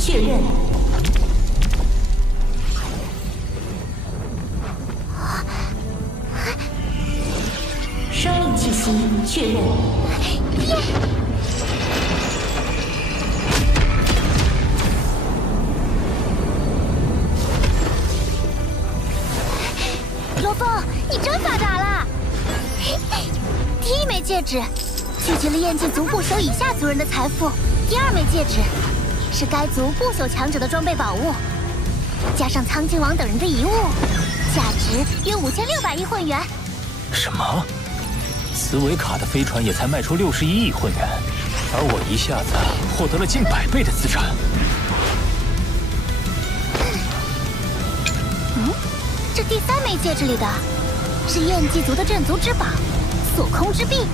确认。生命气息确认。罗峰，你真发达了！第一枚戒指聚集了燕境族不朽以下族人的财富，第二枚戒指是该族不朽强者的装备宝物，加上苍金王等人的遗物，价值约5600亿混元。什么？茨维卡的飞船也才卖出61亿混元，而我一下子获得了近100倍的资产。这第3枚戒指里的是燕姬族的镇族之宝——锁空之臂。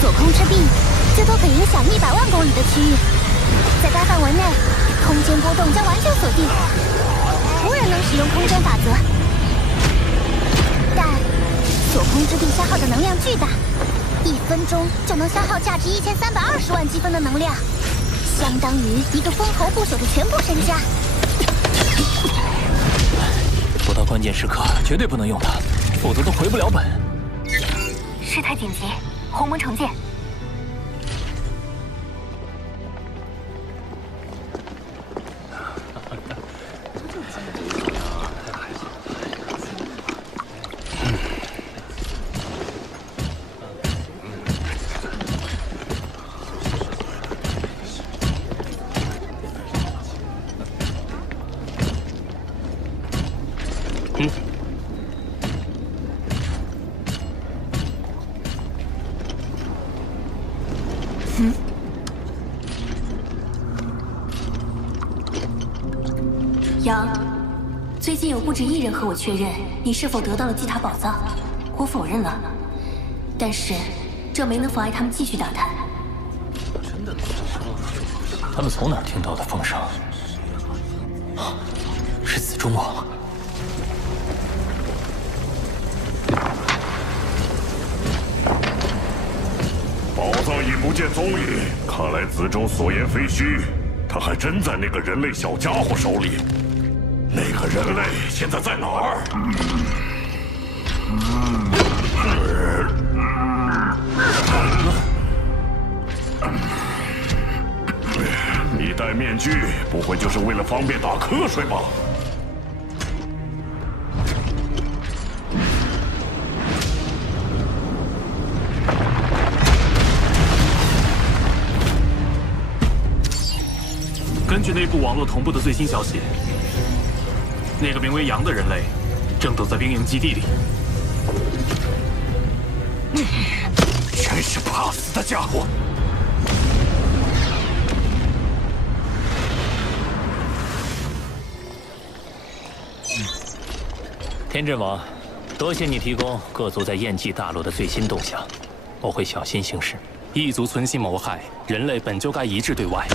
锁空之臂最多可影响100万公里的区域，在该范围内，空间波动将完全锁定，无人能使用空间法则。但锁空之臂消耗的能量巨大，1分钟就能消耗价值1320万积分的能量，相当于一个封侯不朽的全部身家。不到关键时刻绝对不能用它，否则都回不了本。事态紧急，鸿蒙城见。杨，最近有不止一人和我确认你是否得到了祭塔宝藏，我否认了，但是这没能妨碍他们继续打探。他们从哪儿听到的风声？是紫中王。宝藏已不见踪影，看来子中所言非虚，他还真在那个人类小家伙手里。那个人类现在在哪儿？你戴面具，不会就是为了方便打瞌睡吧？根据内部网络同步的最新消息，那个名为杨的人类正躲在兵营基地里。真是怕死的家伙！天阵王，多谢你提供各族在燕蓟大陆的最新动向，我会小心行事。异族存心谋害人类，本就该一致对外。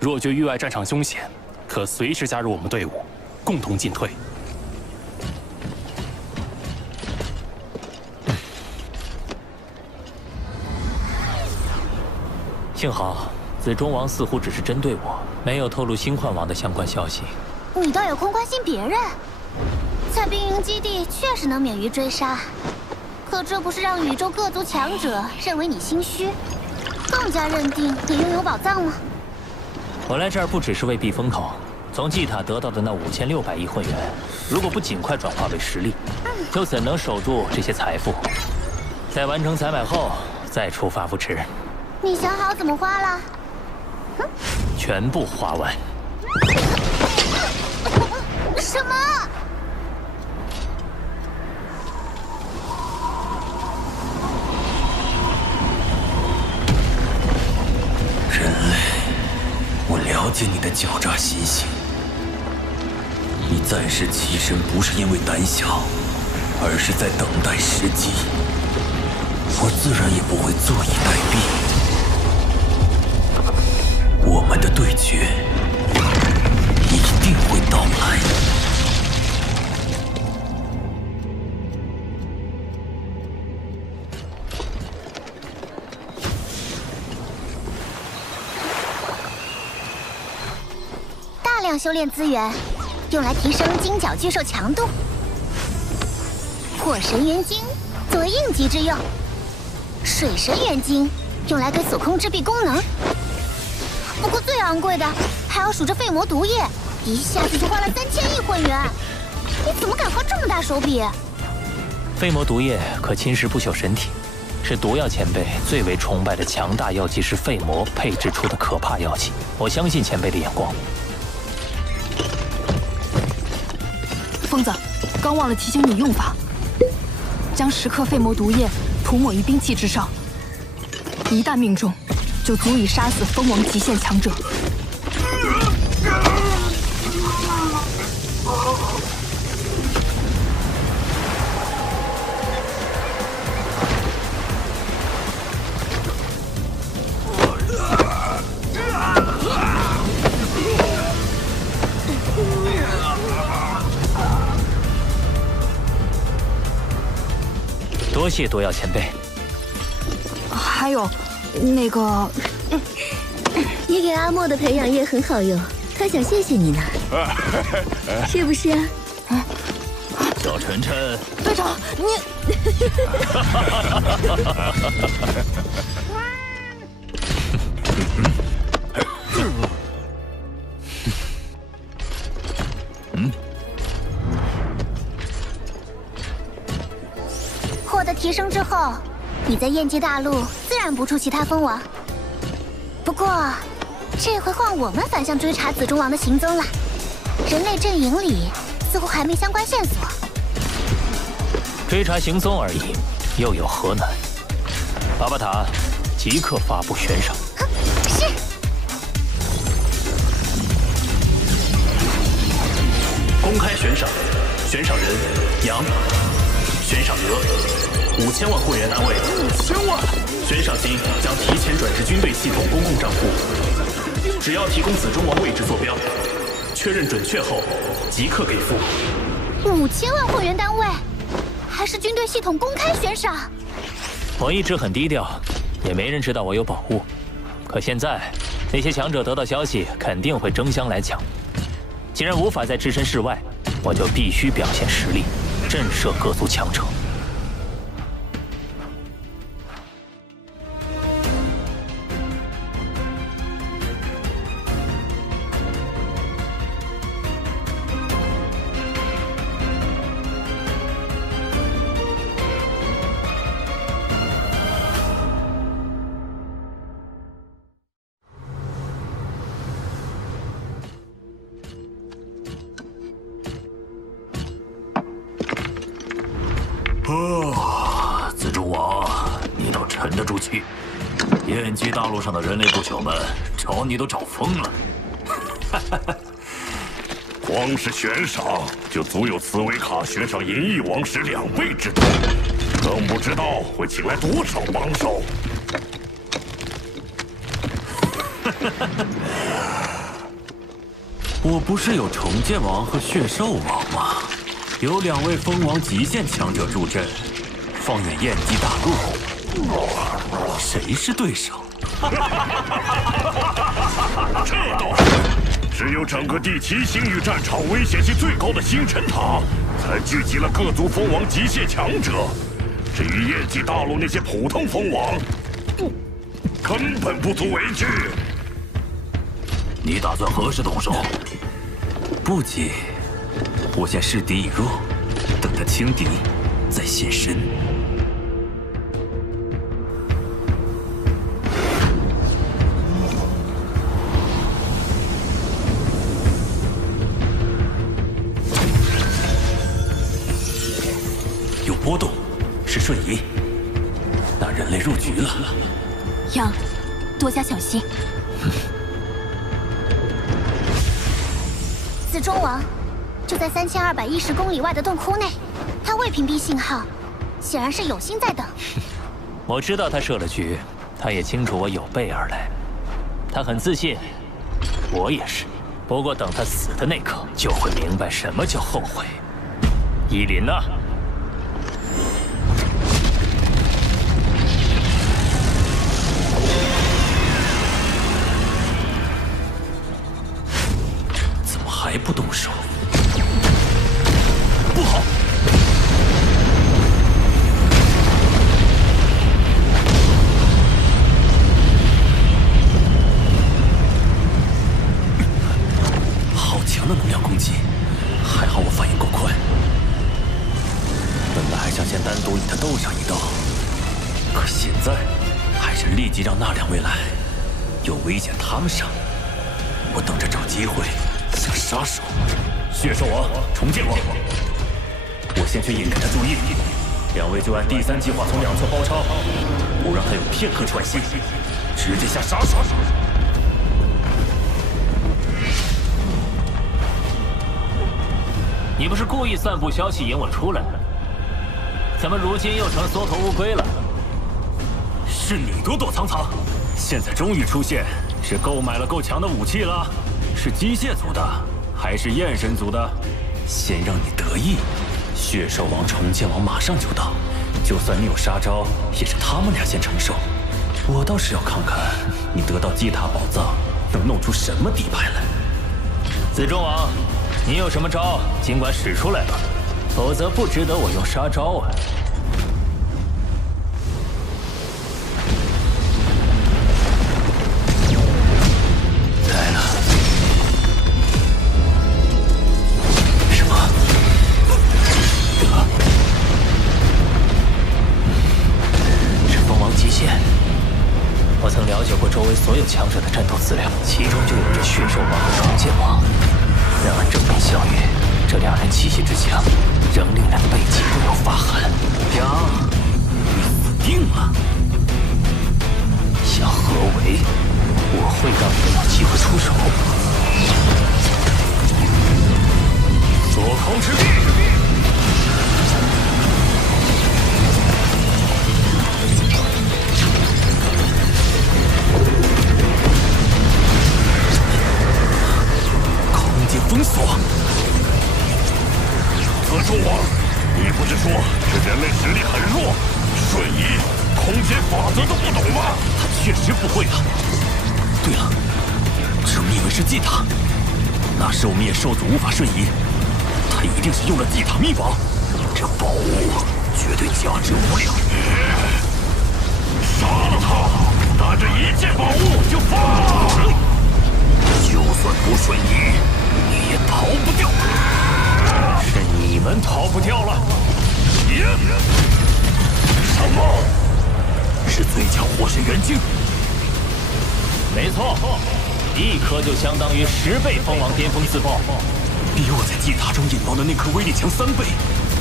若觉域外战场凶险，可随时加入我们队伍，共同进退。幸好紫中王似乎只是针对我，没有透露星幻王的相关消息。你倒有空关心别人，在兵营基地确实能免于追杀，可这不是让宇宙各族强者认为你心虚，更加认定你拥有宝藏吗？我来这儿不只是为避风头，从祭塔得到的那5600亿混元，如果不尽快转化为实力，又怎能守住这些财富？在完成采买后再出发不迟。你想好怎么花了？全部花完。什么？人类，我了解你的狡诈心性。你暂时起身不是因为胆小，而是在等待时机。我自然也不会坐以待毙。我们的对决一定会到来。项修炼资源，用来提升金角巨兽强度。火神元晶作为应急之用，水神元晶用来给锁空之臂功能。不过最昂贵的还要数这废魔毒液，一下子就花了3000亿混元。你怎么敢花这么大手笔？废魔毒液可侵蚀不朽神体，是毒药前辈最为崇拜的强大药剂师废魔配制出的可怕药剂。我相信前辈的眼光。疯子，刚忘了提醒你用法，将10克废魔毒液涂抹于兵器之上，一旦命中，就足以杀死蜂王极限强者。多谢毒药前辈。还有，那个，你给阿莫的培养液很好用，他想谢谢你呢，是不是啊？小晨晨，队长，你。获得提升之后，你在燕姬大陆自然不出其他蜂王。不过，这回换我们反向追查紫中王的行踪了。人类阵营里似乎还没相关线索。追查行踪而已，又有何难？巴巴塔，即刻发布悬赏。是。公开悬赏，悬赏人杨，悬赏额5000万会员单位，5000万，悬赏金将提前转至军队系统公共账户。只要提供紫中王位置坐标，确认准确后即刻给付。5000万会员单位，还是军队系统公开悬赏？我一直很低调，也没人知道我有宝物。可现在，那些强者得到消息，肯定会争相来抢。既然无法再置身事外，我就必须表现实力，震慑各族强者。紫中王，你倒沉得住气。燕姬大陆上的人类不朽们找你都找疯了。光是悬赏就足有茨维卡悬赏银翼王石2倍之多，更不知道会请来多少帮手。我不是有重剑王和血兽王吗？有2位蜂王极限强者助阵，放眼燕姬大陆，谁是对手？这倒是，只有整个第7星域战场危险性最高的星辰塔，才聚集了各族蜂王极限强者。至于燕姬大陆那些普通蜂王，根本不足为惧。你打算何时动手？不急，我先示敌以弱，等他轻敌，再现身。有波动，是瞬移。那人类入局了。杨，多加小心。紫中王就在3210公里外的洞窟内，他未屏蔽信号，显然是有心在等。我知道他设了局，他也清楚我有备而来。他很自信，我也是。不过等他死的那刻，就会明白什么叫后悔。依林啊！还不动手？不好！好强的能量攻击，还好我反应够快。本来还想先单独与他斗上一斗，可现在还是立即让那两位来，有危险他们上。我等着找机会下杀手。血兽王、重剑王，我先去引开他注意，两位就按第3计划从两侧包抄，不让他有片刻喘息，直接下杀手。你不是故意散布消息引我出来的？怎么如今又成缩头乌龟了？是你躲躲藏藏，现在终于出现，是购买了够强的武器了？是机械族的，还是焰神族的？先让你得意，血兽王、重剑王马上就到，就算你有杀招，也是他们俩先承受。我倒是要看看你得到祭塔宝藏能弄出什么底牌来。子仲王，你有什么招，尽管使出来吧，否则不值得我用杀招啊。来了。什么？是蜂王极限。我曾了解过周围所有强者的战斗资料，其中就有着血兽王和重剑王。然而正面相遇，这两人气息之强，仍令人背脊不由发寒。杨，你死定了！想合围，我会让你们有机会出手。捉空之臂！空间封锁！子仲王，你不是说这人类实力很弱，瞬移、空间法则都不懂吗？他确实不会啊。对了，这密文是祭塔，那时我们野兽族无法瞬移，他一定是用了祭塔秘宝。这宝物绝对价值无量。杀了他，带着一切宝物就放！就算不瞬移，你也逃不掉。是你们逃不掉了。什么？是最强火神元晶？没错，一颗就相当于10倍蜂王巅峰自爆，比我在祭塔中引爆的那颗威力强3倍。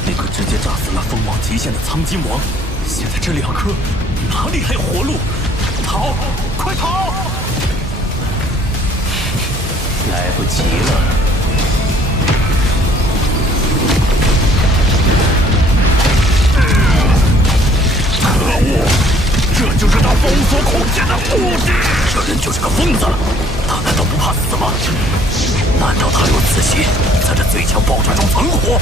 那个直接炸死了蜂王极限的苍金王，现在这2颗哪里还有活路？逃！快逃！来不及了。可恶！这就是他封锁空间的目的。这人就是个疯子，他难道不怕死吗？难道他有此心，在这最强爆炸中存活？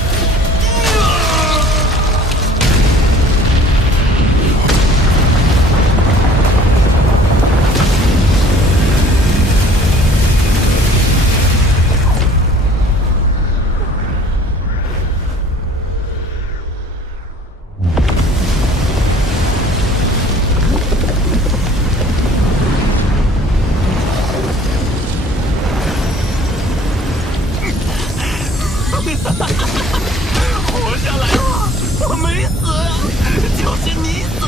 活下来了，我没死，就是你死。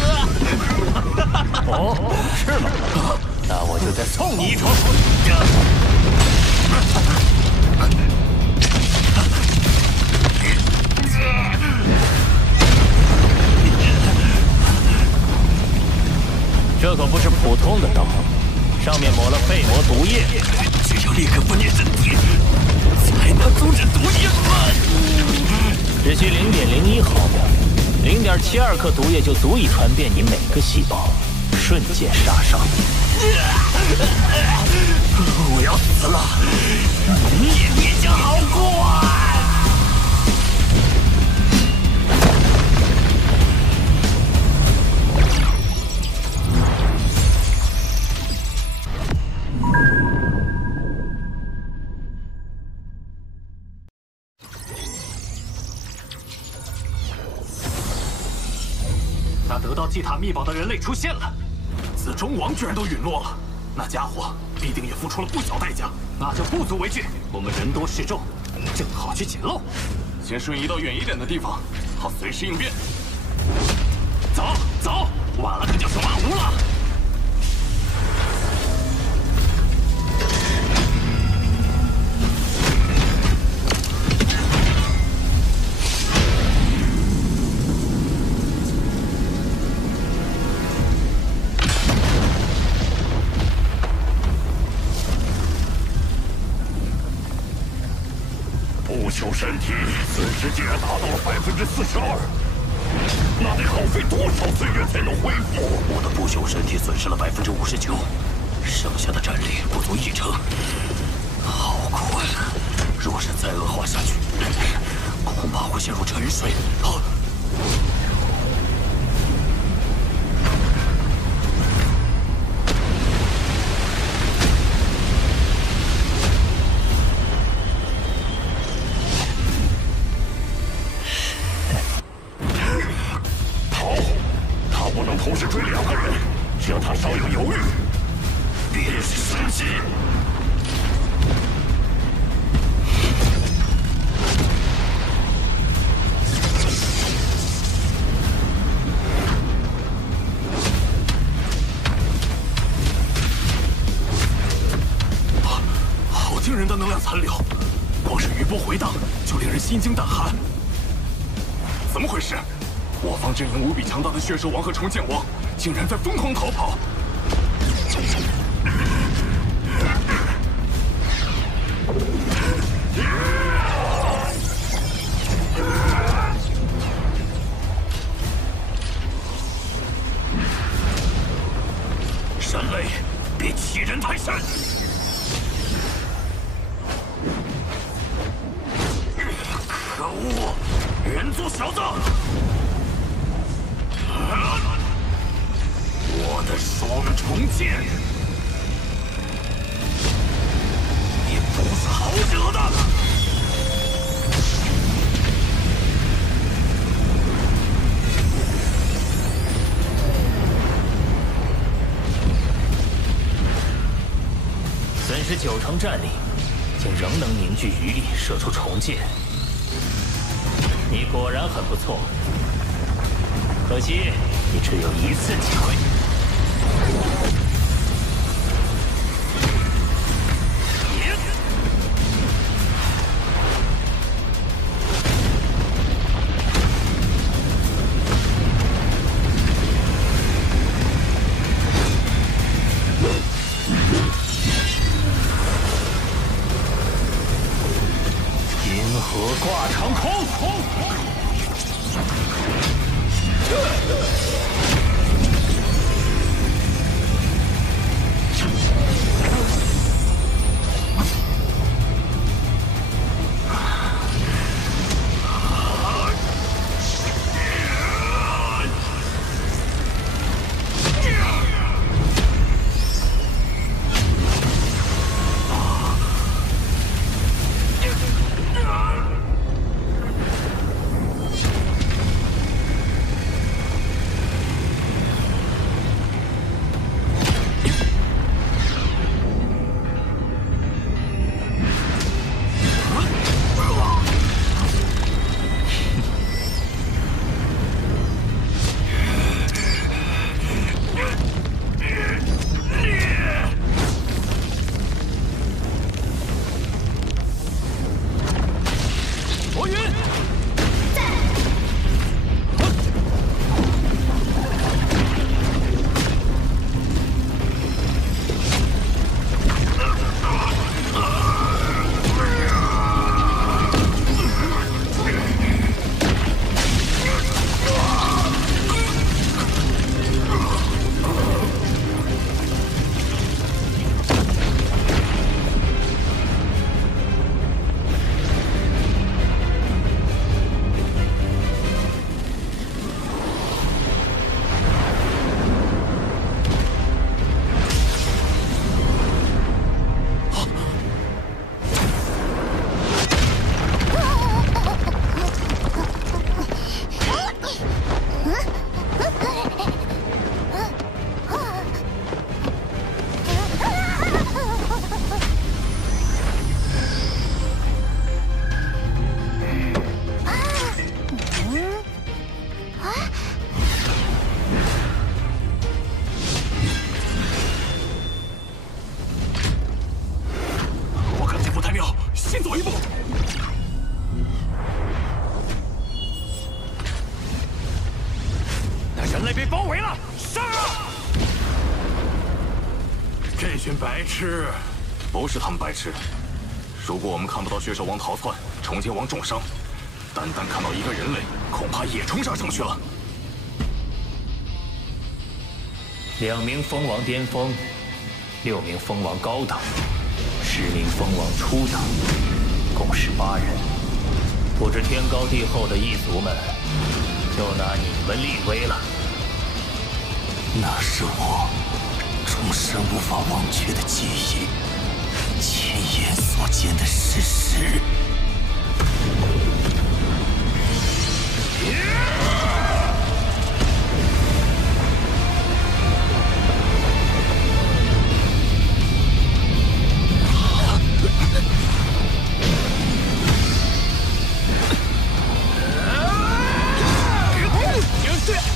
哦，是吗？那我就再送你一程。这可不是普通的刀，上面抹了废魔毒液，只有立刻分裂身体，才能阻止毒液蔓延。只需0.01毫秒，0.72克毒液就足以传遍你每个细胞，瞬间杀伤。我要死了，你也别想好过啊！他得到祭塔秘宝的人类出现了，紫中王居然都陨落了，那家伙必定也付出了不小代价，那就不足为惧。我们人多势众，正好去捡漏。先瞬移到远一点的地方，好随时应变。走走，晚了可就是晚无了。 不朽身体损失竟然达到了42%，那得耗费多少岁月才能恢复？我的不朽身体损失了59%，剩下的战力不足1成，好困。若是再恶化下去，恐怕会陷入沉睡。同时追2个人，只要他稍有犹豫，便是时机。好惊人的能量残留，光是余波回荡就令人心惊胆寒。怎么回事？ 我方阵营无比强大的血兽王和重剑王，竟然在疯狂逃跑！神雷，别欺人太甚！可恶，人族小子！ 我的双重剑也不是好惹的。损失9成战力，竟仍能凝聚余力射出重剑，你果然很不错。可惜。 你只有1次机会。银河挂长空。 我人类被包围了，杀！这群白痴，不是他们白痴。如果我们看不到血兽王逃窜，重剑王重伤，单单看到一个人类，恐怕也冲上城去了。2名封王巅峰，6名封王高等，10名封王初等，共18人。不知天高地厚的异族们，就拿你们立威了。那是我终身无法忘却的记忆，亲眼所见的事实。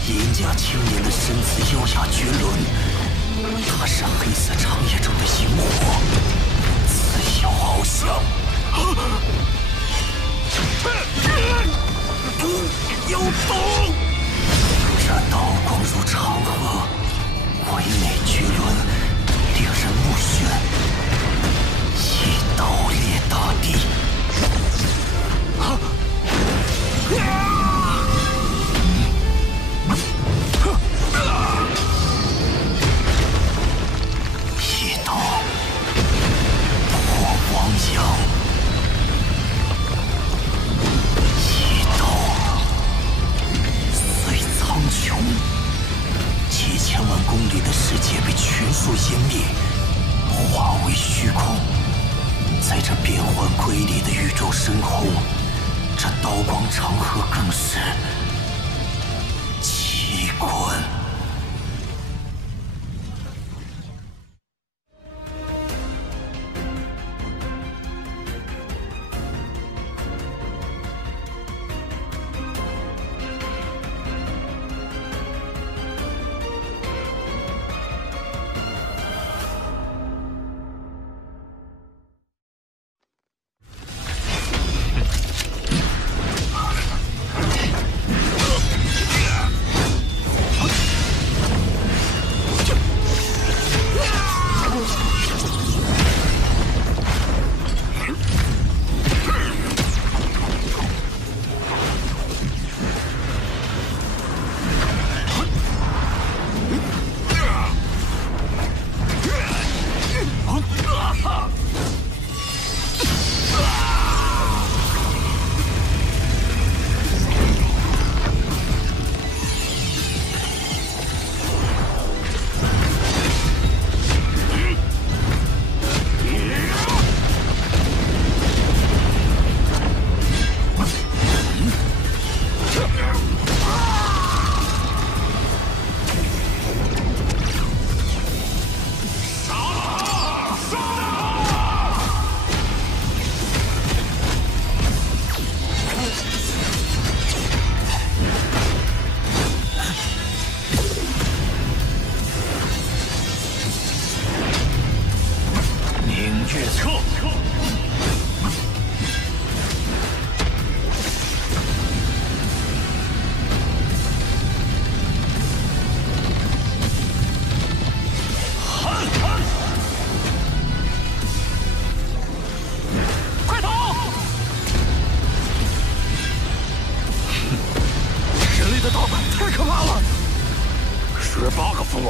银甲青年的身姿优雅绝伦，他是黑色长夜中的萤火，自由翱翔。有毒！这刀光如长河，唯美绝伦，令人目眩。一刀裂大地。一刀破汪洋，一刀碎苍穹。几千万公里的世界被全数湮灭，化为虚空。在这变幻瑰丽的宇宙深空，这刀光长河更是奇观。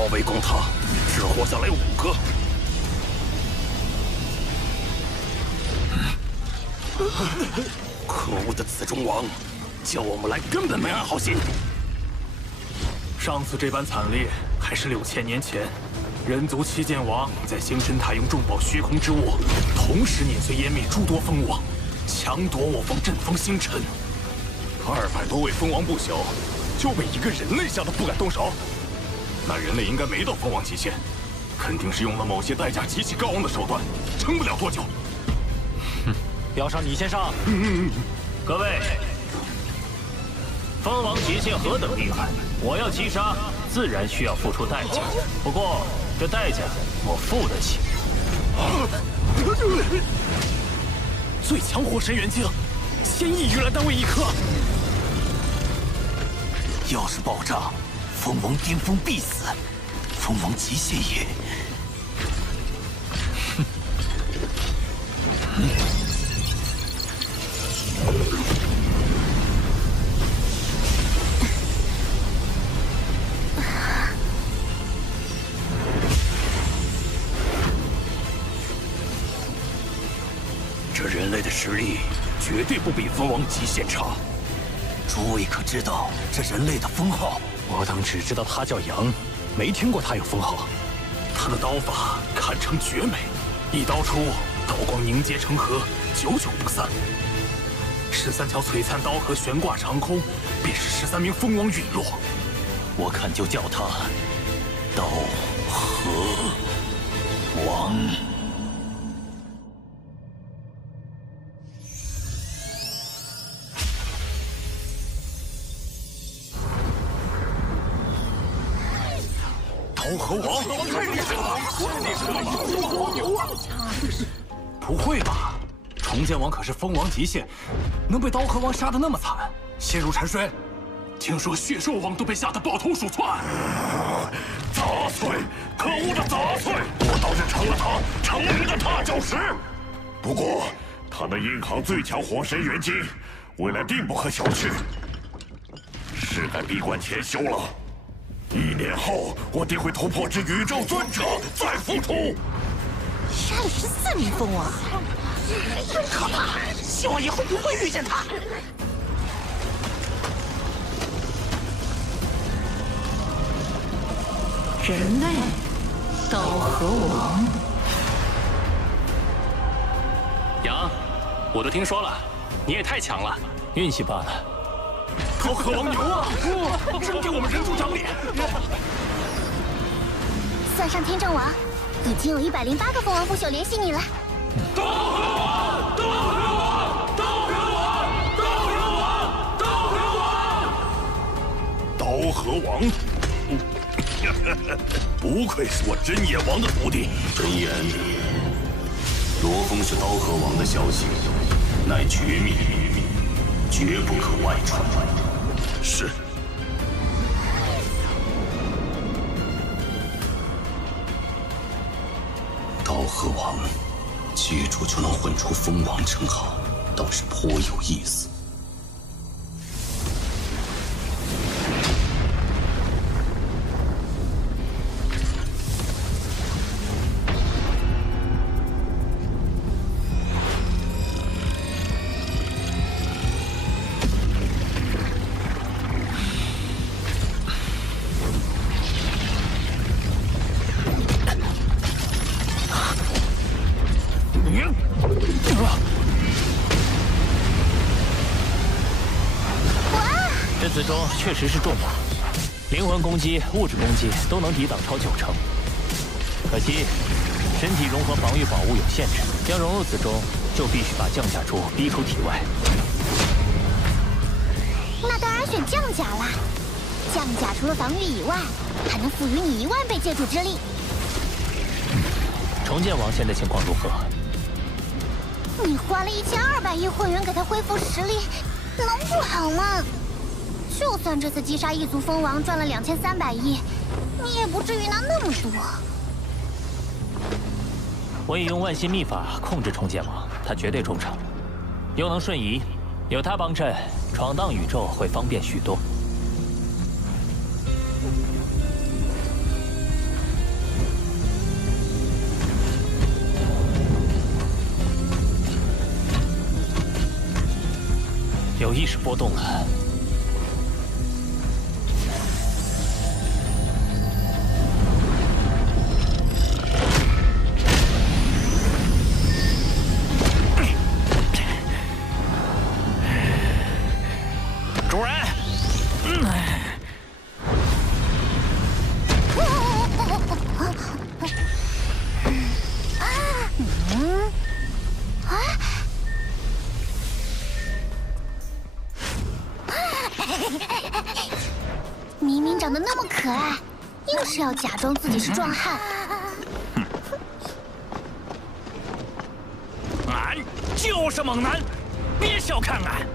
围攻他，只活下来5个。可恶的紫中王，叫我们来根本没安好心。上次这般惨烈，还是6000年前，人族七剑王在星辰塔用重宝虚空之物，同时碾碎湮灭诸多封王，强夺我方阵风星辰。200多位封王不朽，就被一个人类吓得不敢动手。那人类应该没到封王极限，肯定是用了某些代价极其高昂的手段，撑不了多久。哼，要上你先上。各位，封王极限何等厉害，我要击杀，自然需要付出代价。不过这代价我付得起。最强火神元晶，1000亿玉兰单位1颗。要是爆炸，蜂王巅峰必死，蜂王极限也。这人类的实力绝对不比蜂王极限差。诸位可知道这人类的封号？我等只知道他叫杨，没听过他有封号。他的刀法堪称绝美，一刀出，刀光凝结成河，久久不散。13条璀璨刀河悬挂长空，便是13名蜂王陨落。我看就叫他刀河王。刀河王太厉害了！好牛啊！不会吧？重剑王可是蜂王极限，能被刀河王杀得那么惨，陷入沉睡？听说血兽王都被吓得抱头鼠窜。杂碎，可恶的杂碎！我倒是成了他成名的踏脚石。不过，他能硬扛最强火神元晶，未来定不可小觑。是该闭关潜修了。1年后，我定会突破至宇宙尊者，再复出。杀了14名蜂王，真可怕！希望以后不会遇见他。人类，刀河王。杨，我都听说了，你也太强了，运气罢了。刀河王牛啊！真给我们人族长脸。算上天正王，已经有108个蜂王不朽联系你了。刀河王，刀河王，刀河王，刀河王，刀河王，刀河王。不愧是我真野王的徒弟。真言，罗峰是刀河王的消息，乃绝密，绝不可外传。是。刀河王，接住就能混出蜂王称号，倒是颇有意思。这子中确实是重打，灵魂攻击、物质攻击都能抵挡超90%。可惜，身体融合防御宝物有限制，要融入子中，就必须把降甲珠逼出体外。那当然选降甲啦！降甲除了防御以外，还能赋予你10000倍借助之力。重剑王现在情况如何？你花了1200亿会员给他恢复实力，能不好吗？就算这次击杀异族蜂王赚了2300亿，你也不至于拿那么多。我已用万心秘法控制重剑王，他绝对忠诚，又能瞬移，有他帮衬，闯荡宇宙会方便许多。有意识波动了。主人，明明长得那么可爱，硬是要假装自己是壮汉。俺就是猛男，别小看俺。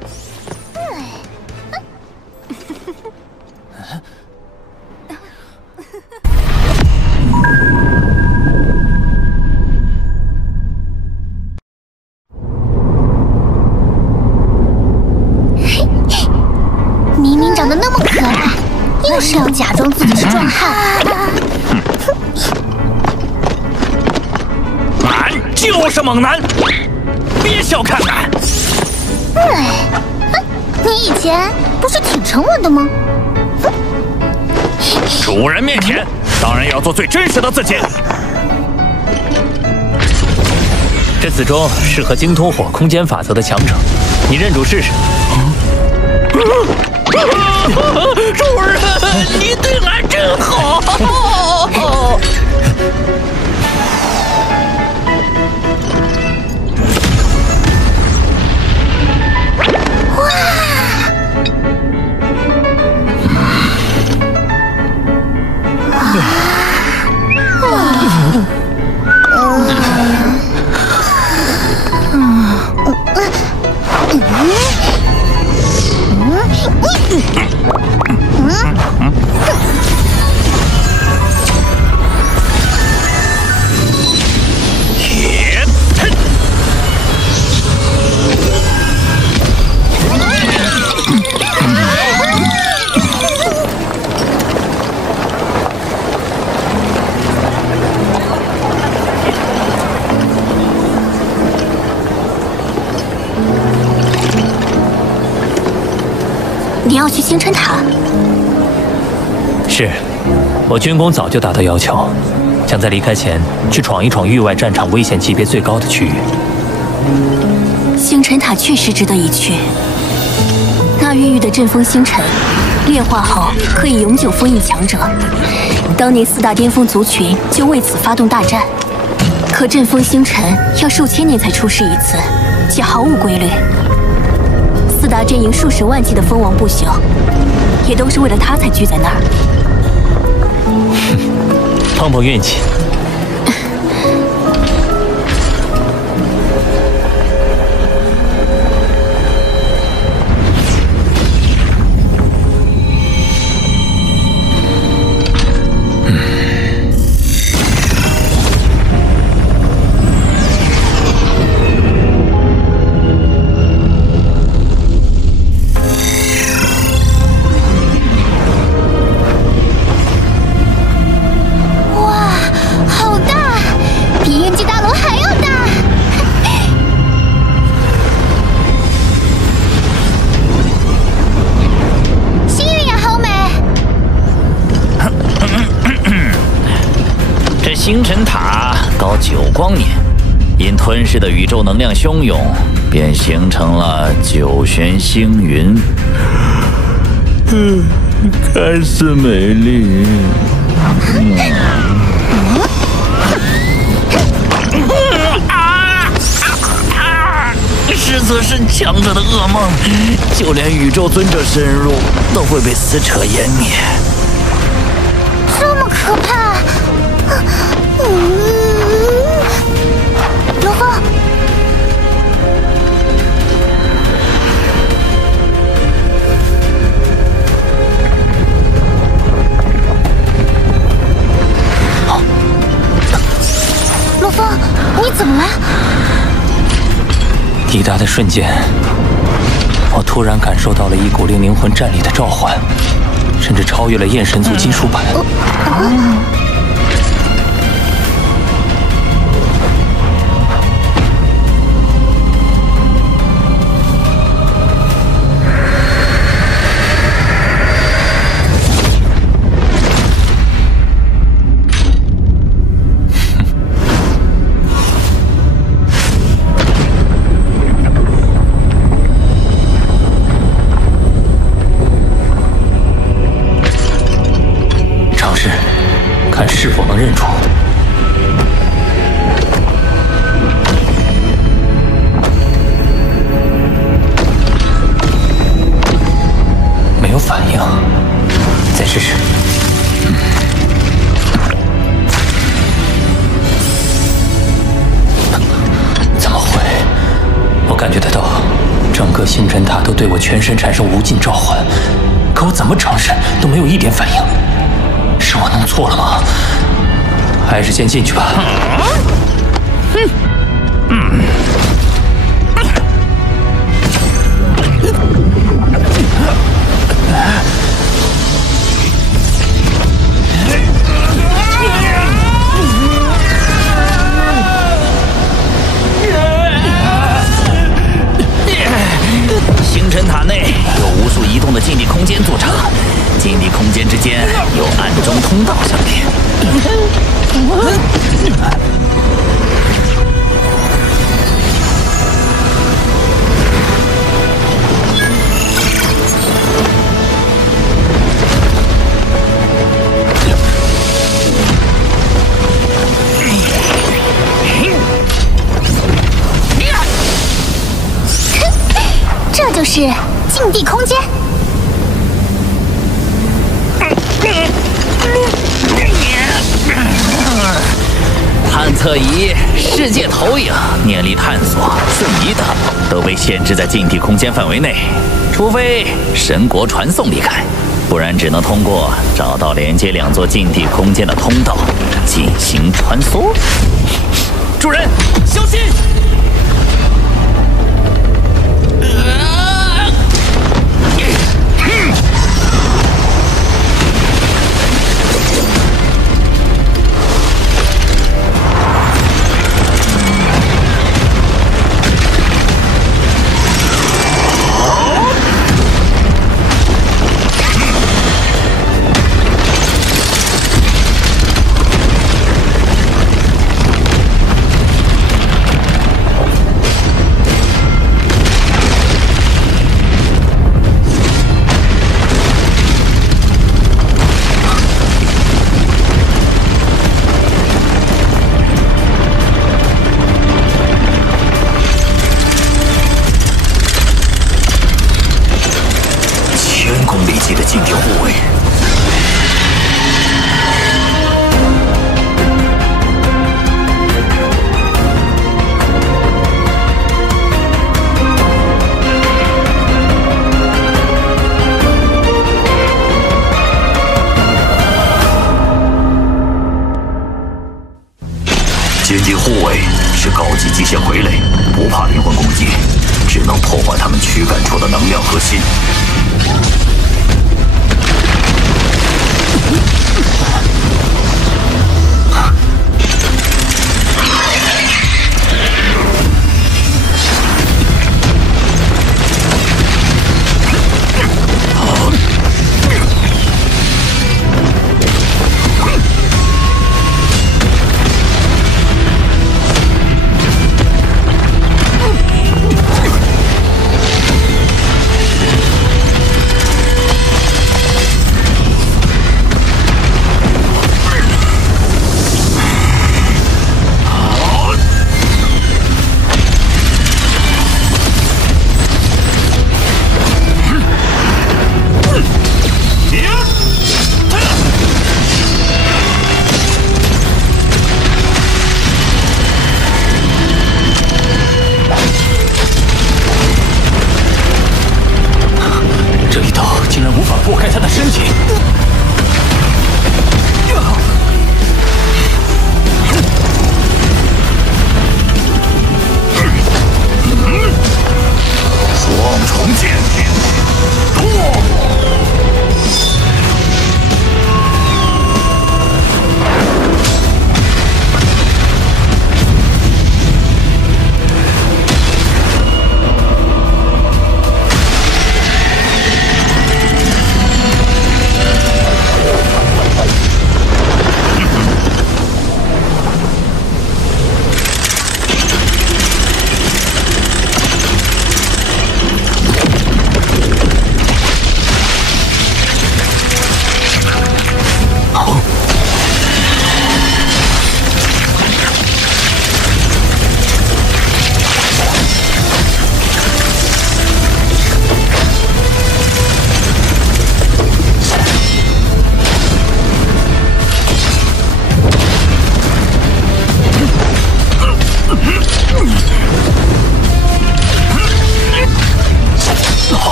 是要假装自己是壮汉。俺就是猛男，别小看俺。你以前不是挺沉稳的吗？主人面前，当然要做最真实的自己。这子中适合精通火空间法则的强者，你认主试试。主人，你对俺真好。你要去星辰塔？是，我军功早就达到要求，想在离开前去闯一闯域外战场危险级别最高的区域。星辰塔确实值得一去，那孕育的阵风星辰，炼化后可以永久封印强者。当年4大巅峰族群就为此发动大战，可阵风星辰要数千年才出世一次，且毫无规律。4大阵营数十万计的蜂王不朽，也都是为了他才聚在那儿。碰碰运气。星辰塔高9光年，因吞噬的宇宙能量汹涌，便形成了9玄星云。看似美丽，实则是强者的噩梦，就连宇宙尊者深入都会被撕扯湮灭。这么可怕！罗峰，罗峰，你怎么了？抵达的瞬间，我突然感受到了一股令灵魂战力的召唤，甚至超越了焰神族金属版。看是否能认出。没有反应，再试试。怎么会？我感觉得到，整个星辰塔都对我全身产生无尽召唤，可我怎么尝试都没有一点反应。是我弄错了吗？还是先进去吧。禁地空间筑成，禁地空间之间有暗中通道相连。这就是禁地空间。探测仪、世界投影、念力探索、瞬移等都被限制在禁地空间范围内，除非神国传送离开，不然只能通过找到连接两座禁地空间的通道进行穿梭。主人，小心！禁地护卫是高级机械傀儡，不怕灵魂攻击，只能破坏他们驱赶出的能量核心。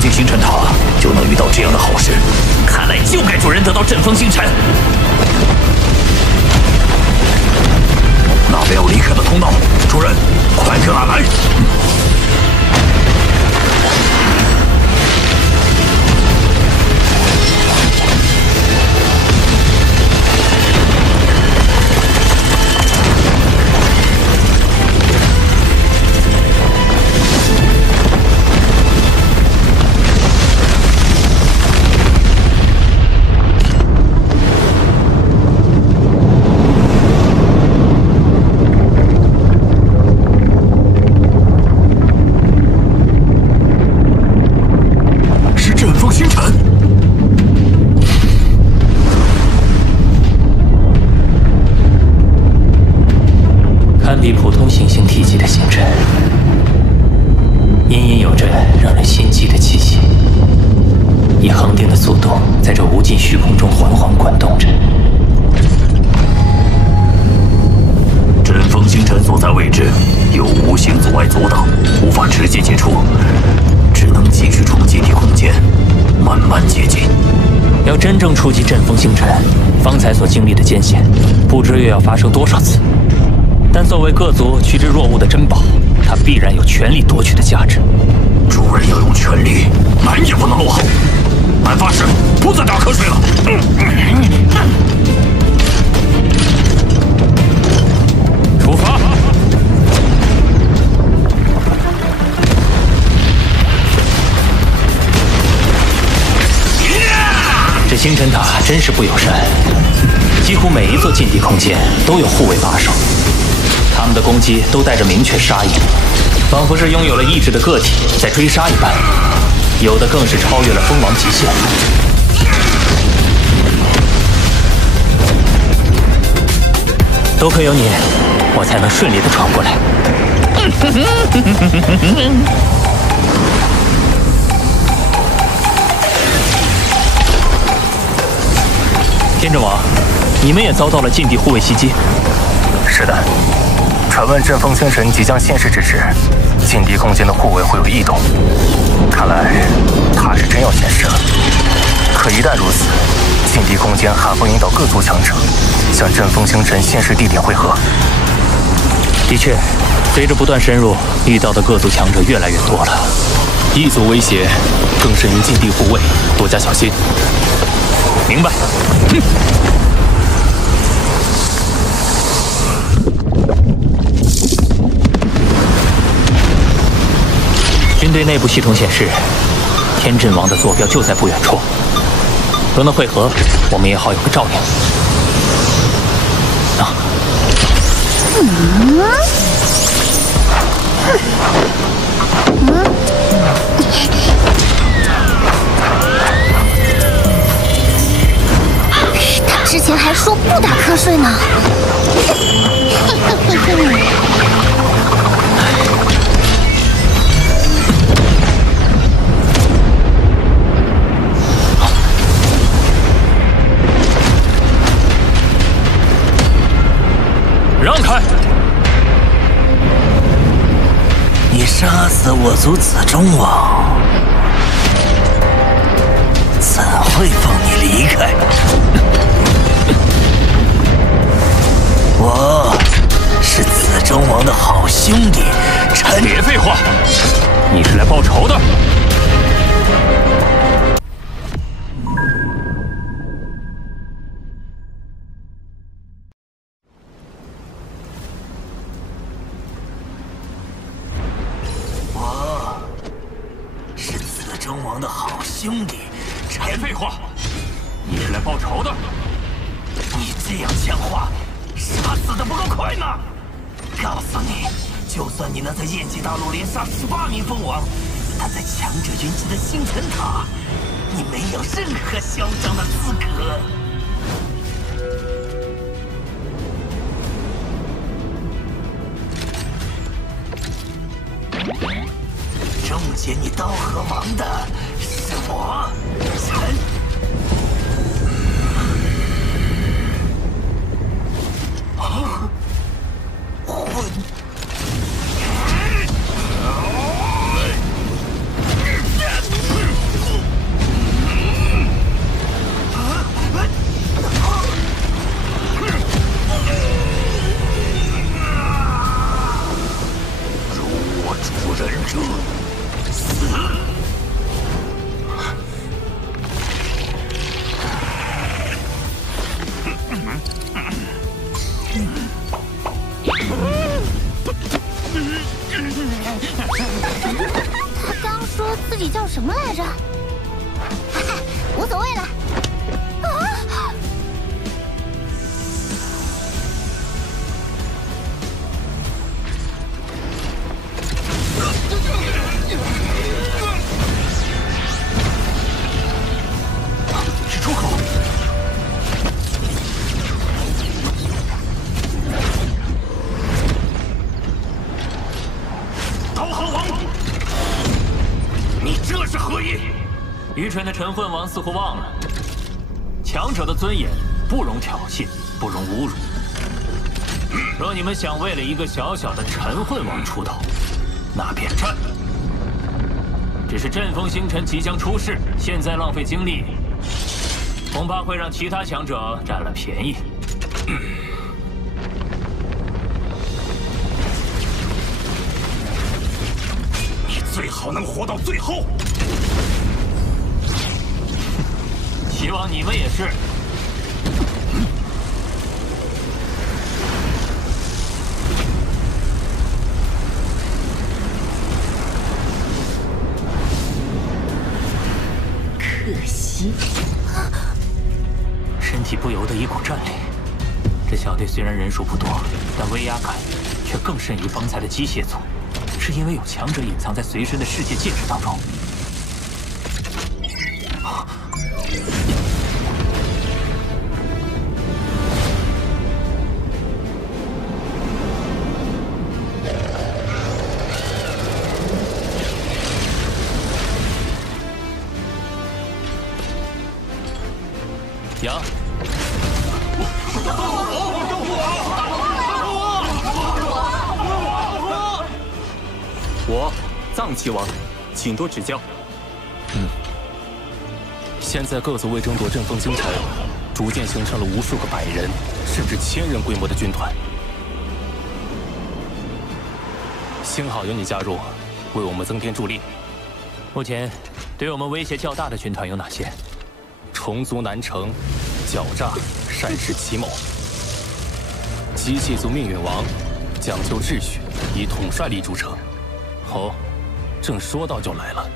进星辰塔，就能遇到这样的好事。看来就该主人得到阵风星辰。那边有离开的通道，主人，快跟俺来！比普通行星体积的星辰，隐隐有着让人心悸的气息，以恒定的速度在这无尽虚空中缓缓滚动着。阵风星辰所在位置有无形阻碍阻挡，无法直接解除，只能继续从基地空间慢慢接近。要真正触及阵风星辰，方才所经历的艰险，不知又要发生多少次。但作为各族趋之若鹜的珍宝，它必然有全力夺取的价值。主人要用全力，俺也不能落后。俺发誓，不再打瞌睡了。出发！这星辰塔真是不友善，几乎每一座禁地空间都有护卫把守。他们的攻击都带着明确杀意，仿佛是拥有了意志的个体在追杀一般，有的更是超越了封王极限。多亏有你，我才能顺利的闯过来。天阵王，你们也遭到了禁地护卫袭击？是的。传闻阵风星辰即将现世之时，禁地空间的护卫会有异动。看来他是真要现世了。可一旦如此，禁地空间还会引导各族强者向阵风星辰现世地点汇合。的确，随着不断深入，遇到的各族强者越来越多了，异族威胁更甚于禁地护卫，多加小心。明白。军队内部系统显示，天阵王的坐标就在不远处。若能会合，我们也好有个照应。啊！他之前还说不打瞌睡呢。让开！你杀死我族子中王，怎会放你离开？我是子中王的好兄弟，别废话，你是来报仇的。兄弟，别废话，你是来报仇的。你这样讲话，杀死的不够快吗？告诉你，就算你能在燕极大陆连杀18名蜂王，但在强者云集的星辰塔，你没有任何嚣张的资格。终结你刀河王的是我，陈。混！愚蠢的陈混王似乎忘了，强者的尊严不容挑衅，不容侮辱。若你们想为了一个小小的陈混王出头，那便战。只是阵风星辰即将出世，现在浪费精力，恐怕会让其他强者占了便宜。你最好能活到最后。希望你们也是。可惜，身体不由得一股战力。这小队虽然人数不多，但威压感却更甚于方才的机械族，是因为有强者隐藏在随身的世界戒指当中。杨，我藏岐王，请多指教。现在各族为争夺阵风星辰，逐渐形成了无数个100人甚至1000人规模的军团。幸好有你加入，为我们增添助力。目前对我们威胁较大的军团有哪些？虫族南城、狡诈、善事奇谋；机械族命运王，讲究秩序，以统帅力著称。哦，正说到就来了，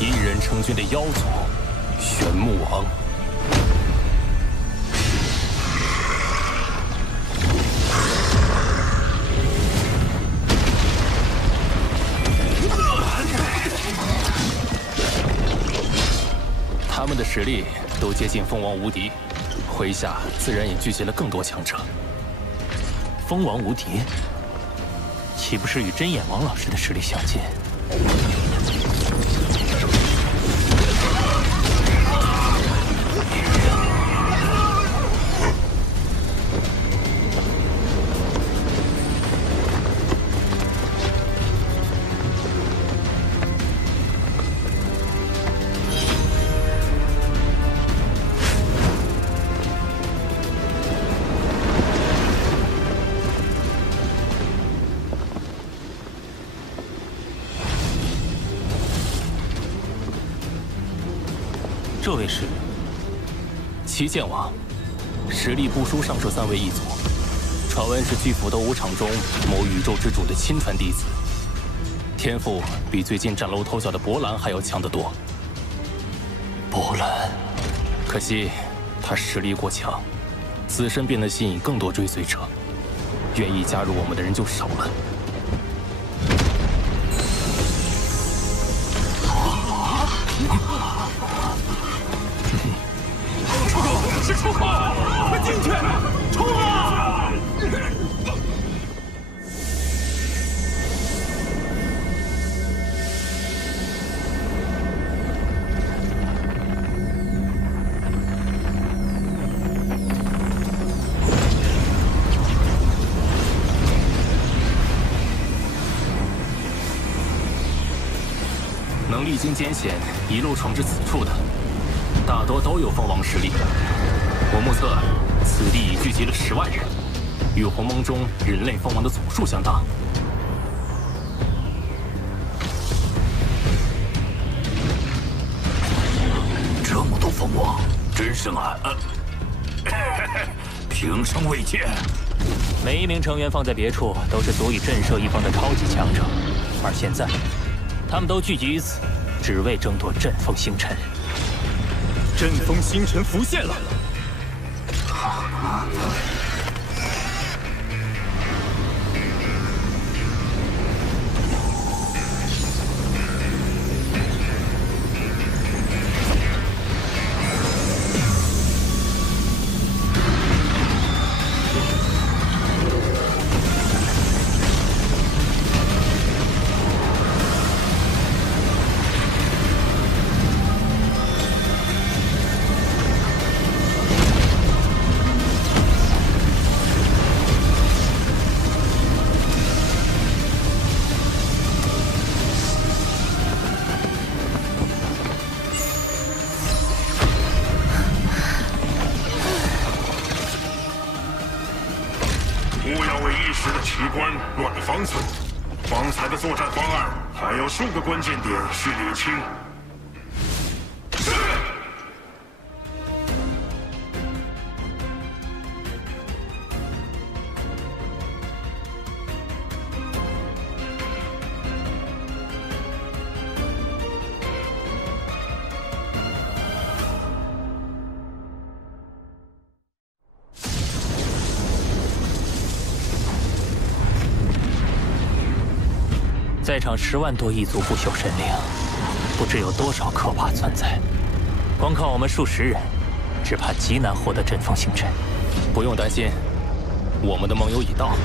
一人成军的妖族玄木王。他们的实力都接近蜂王无敌，麾下自然也聚集了更多强者。蜂王无敌，岂不是与真眼王老师的实力相近？这位是齐剑王，实力不输上述3位异族，传闻是巨斧斗武场中某宇宙之主的亲传弟子，天赋比最近崭露头角的博兰还要强得多。博兰，可惜他实力过强，自身便能吸引更多追随者，愿意加入我们的人就少了。是出口，快进去！冲啊！能历经艰险一路闯至此处的，大多都有蜂王实力。我目测，此地已聚集了10万人，与鸿蒙中人类蜂王的总数相当。这么多蜂王，真是平生未见。每一名成员放在别处，都是足以震慑一方的超级强者，而现在，他们都聚集于此，只为争夺阵风星辰。阵风星辰浮现了。关，乱了方寸。方才的作战方案还有数个关键点需理清。是。在场10万多异族不朽神灵，不知有多少可怕存在。光靠我们数十人，只怕极难获得阵风星辰。不用担心，我们的盟友已到。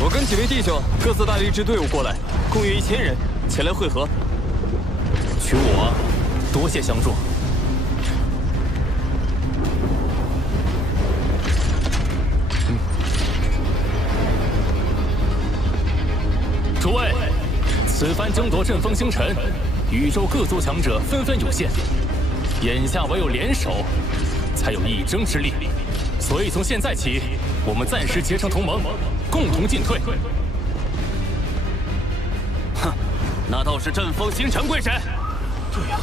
我跟几位弟兄各自带了一支队伍过来，共约1000人前来会合。曲武王，多谢相助。 诸位，此番争夺阵风星辰，宇宙各族强者纷纷涌现，眼下唯有联手，才有一争之力。所以从现在起，我们暂时结成同盟，共同进退。哼，那倒是阵风星辰归谁？对呀。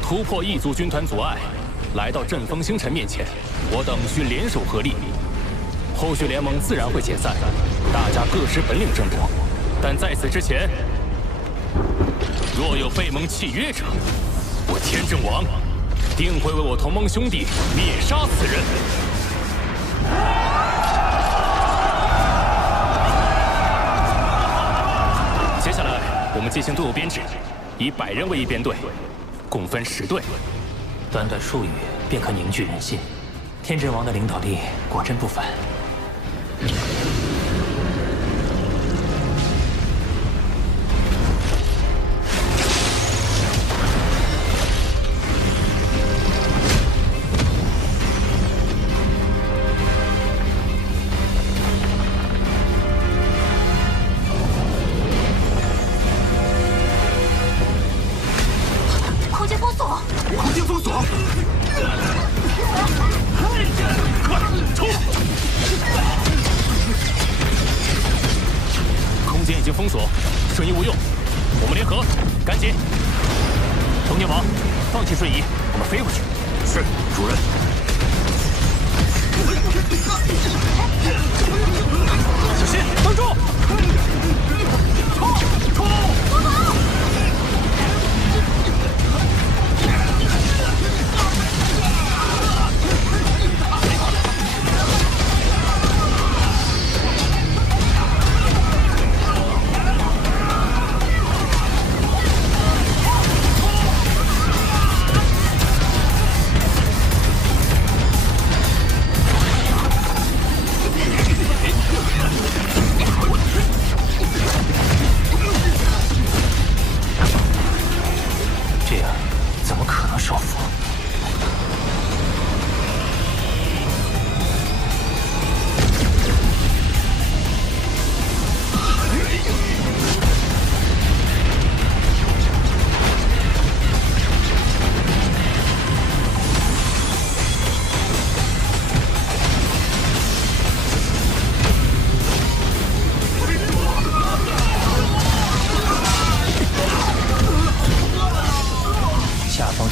突破异族军团阻碍。 来到阵风星辰面前，我等需联手合力。后续联盟自然会解散，大家各施本领争夺。但在此之前，若有背盟契约者，我天正王定会为我同盟兄弟灭杀此人。接下来，我们进行队伍编制，以100人为一编队，共分10队。 短短数语便可凝聚人心，天真王的领导力果真不凡。空间封锁！空间封锁！ 快冲！空间已经封锁，瞬移无用，我们联合，赶紧！通天王，放弃瞬移，我们飞过去。是，主任。小心，帮住！冲！冲！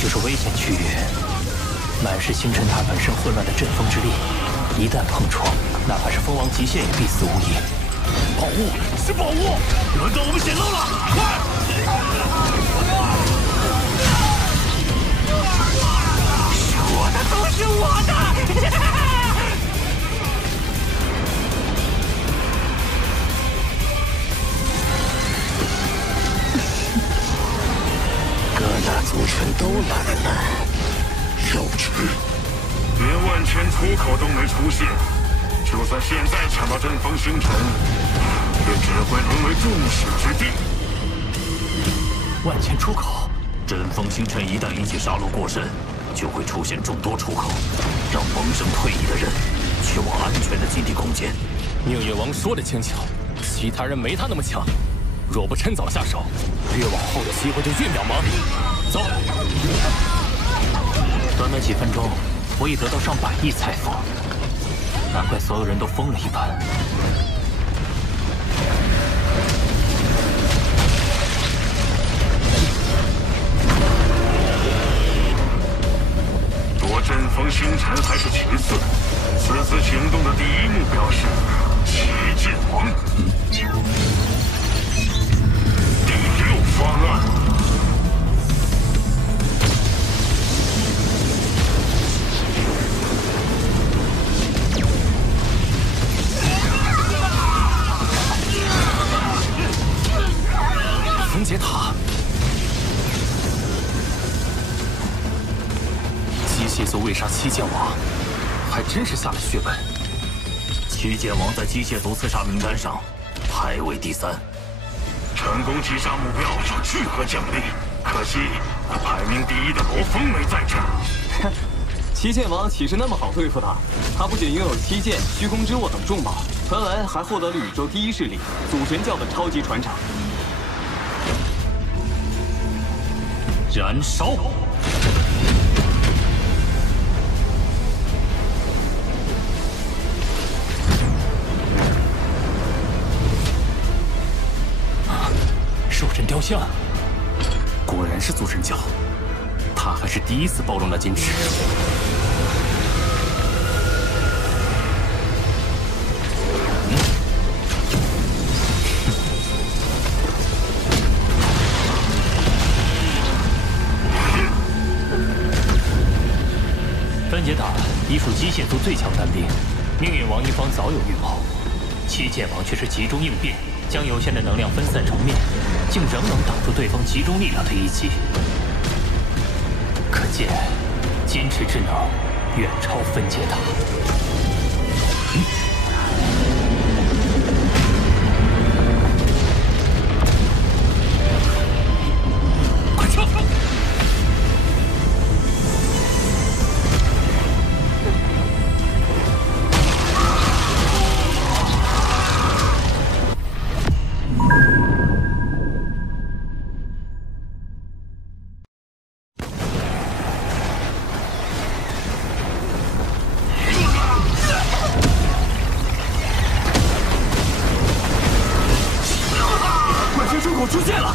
就是危险区域，满是星辰塔本身混乱的阵风之力，一旦碰触，哪怕是蜂王极限也必死无疑。宝物是宝物，轮到我们显露了！快！是我的都是我的！各大族群都来了，有趣。连万千出口都没出现，就算现在抢到阵风星辰，也只会沦为众矢之的。万千出口，阵风星辰一旦引起杀戮过甚，就会出现众多出口，让萌生退役的人去往安全的基地空间。宁远王说的轻巧，其他人没他那么强。若不趁早下手，越往后的机会就越渺茫。走。短短几分钟，我已得到上100亿财富，难怪所有人都疯了一般。夺阵风星辰还是其次，此次行动的第一目标是旗舰王。第6方案。 分解塔，机械族为杀七剑王，还真是下了血本。七剑王在机械族刺杀名单上排位第3，成功击杀目标有巨额奖励，可惜排名第1的罗峰没在这。哼，七剑王岂是那么好对付的？他不仅拥有七剑、虚空之握等重宝，传闻还获得了宇宙第1势力祖神教的超级船长。 燃烧！兽神雕像，果然是祖神教，他还是第一次暴露那矜持。分解塔已属机械族最强单兵，命运王一方早有预谋，七剑王却是集中应变，将有限的能量分散成面，竟仍能挡住对方集中力量的一击。可见，矜持之能远超分解塔。快撤！ 出现了，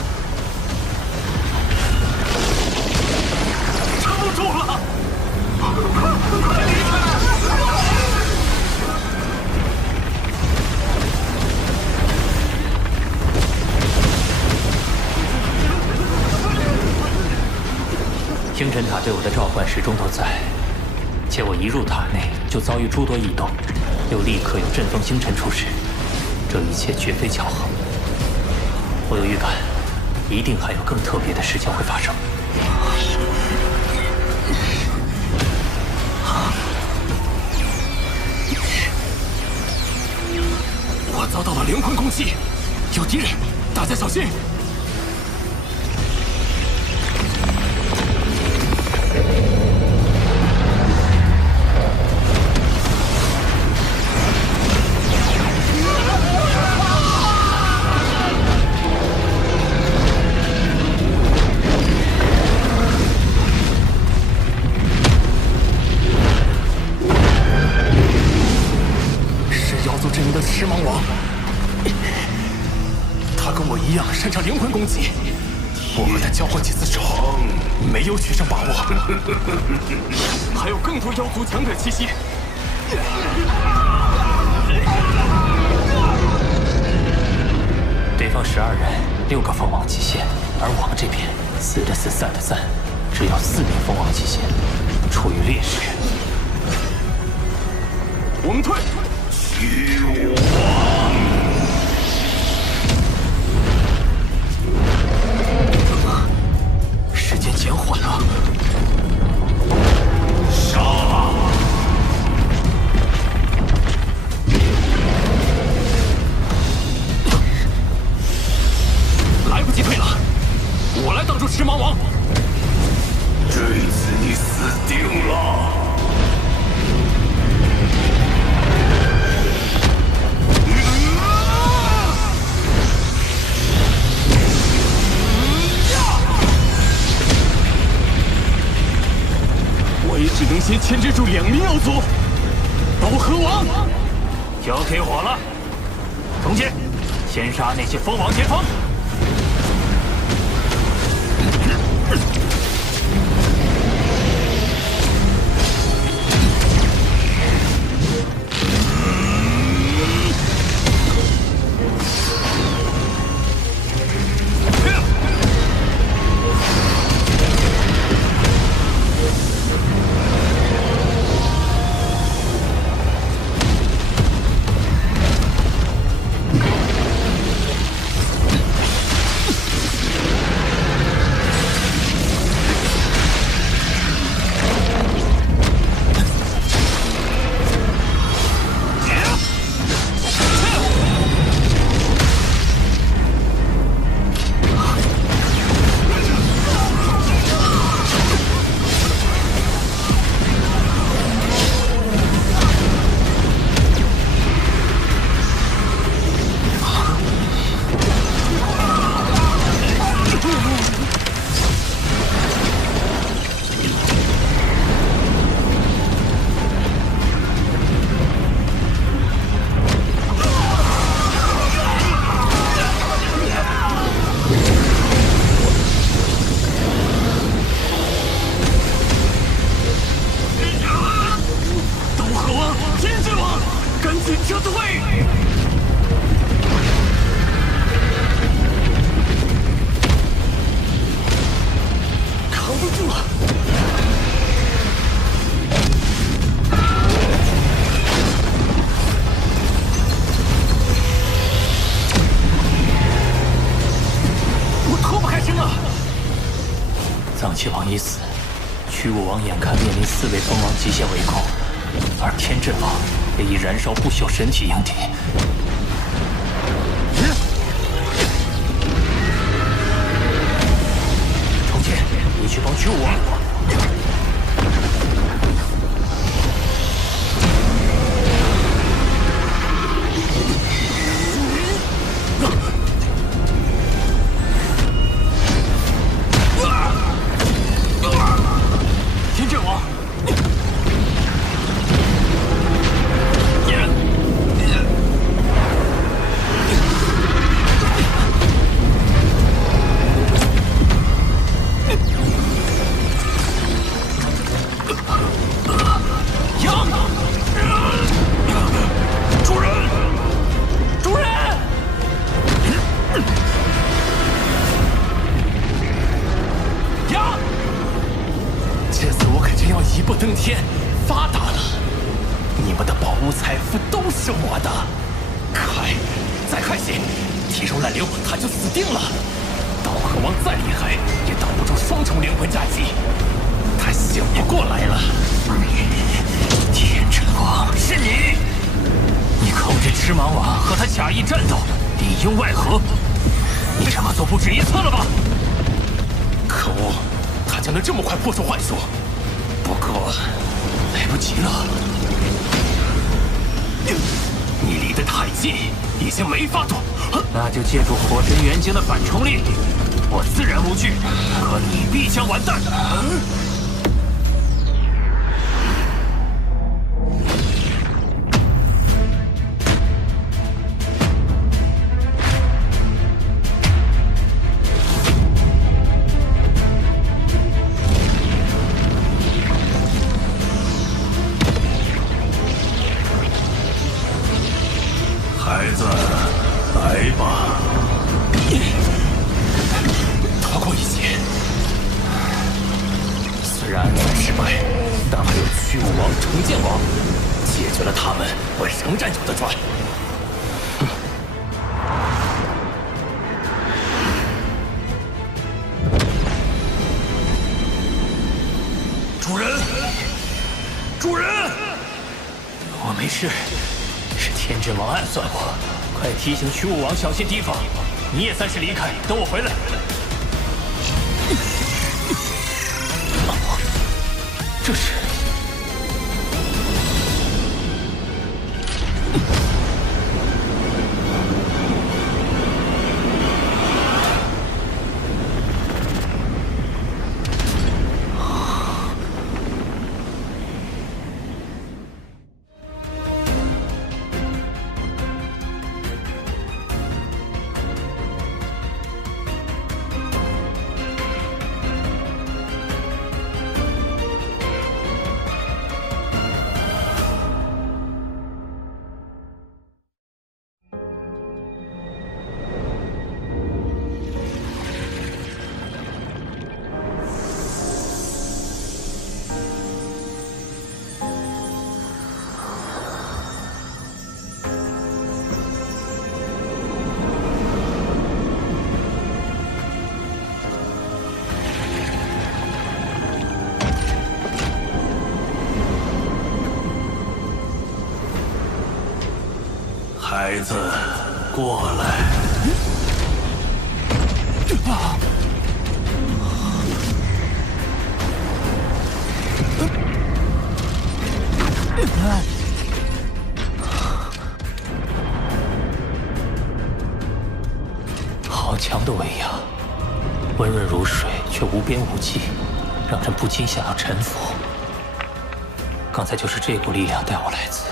撑不住了！快离开！星辰塔对我的召唤始终都在，且我一入塔内就遭遇诸多异动，又立刻有阵风星辰出世，这一切绝非巧合。 我有预感，一定还有更特别的事情会发生。我遭到了灵魂攻击，有敌人，大家小心！狮芒王，他跟我一样擅长灵魂攻击，我和他交换几次手，没有取胜把握。还有更多妖族强者气息。对方12人，6个蜂王极限，而我们这边死的死，散的散，只有4名蜂王极限，处于劣势。我们退。 虚王，时间减缓了，杀！来不及退了，我来挡住狮芒王。这次你死定了！先牵制住2名妖族。刀河王，交给我了。从前，先杀那些蜂王前锋。 藏气王已死，驱雾王眼看面临4位蜂王极限围攻，而天阵王也以燃烧不朽神体迎敌。重剑，你去帮驱雾王。 登天，发达了！你们的宝物财富都是我的。快，再看些，提手挽留，他就死定了。刀河王再厉害，也挡不住双重灵魂夹击。他醒不过来了。天辰王是你！你扣着芝麻王和他假意战斗，里应外合。你这么做不止1次了吧？可恶，他竟能这么快破除幻术！ 不过，来不及了。你离得太近，已经没法躲。那就借助火神元晶的反冲力，我自然无惧，可你必将完蛋。孩子，来吧！逃过一劫，虽然暗算失败，但还有驱雾王、重剑王，解决了他们，我仍然有得赚。主人，主人，我没事。 是天阵王暗算我，快提醒驱雾王小心提防。你也暂时离开，等我回来。这是。孩子，过来。好强的威压，温润如水，却无边无际，让人不禁想要臣服。刚才就是这股力量带我来此，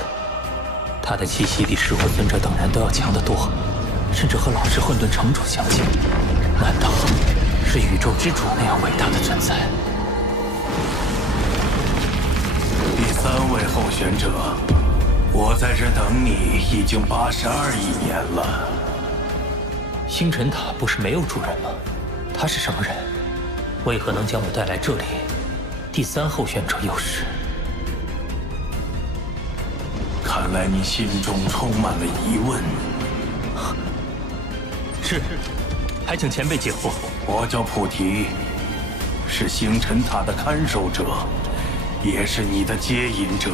他的气息比噬魂尊者等人都要强得多，甚至和老师混沌城主相近。难道是宇宙之主那样伟大的存在？第3位候选者，我在这等你已经82亿年了。星辰塔不是没有主人吗？他是什么人？为何能将我带来这里？第3候选者又是？看来你心中充满了疑问。是，还请前辈解惑。我叫菩提，是星辰塔的看守者，也是你的接引者。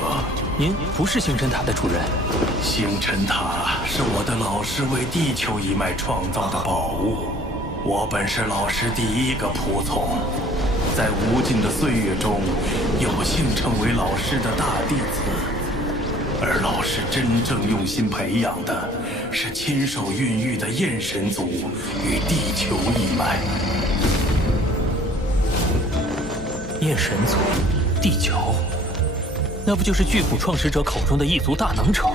您不是星辰塔的主人？星辰塔是我的老师为地球一脉创造的宝物，我本是老师第1个仆从，在无尽的岁月中，有幸成为老师的大弟子。而老师真正用心培养的，是亲手孕育的焰神族与地球一脉。焰神族，地球，那不就是巨斧创始者口中的异族大能者？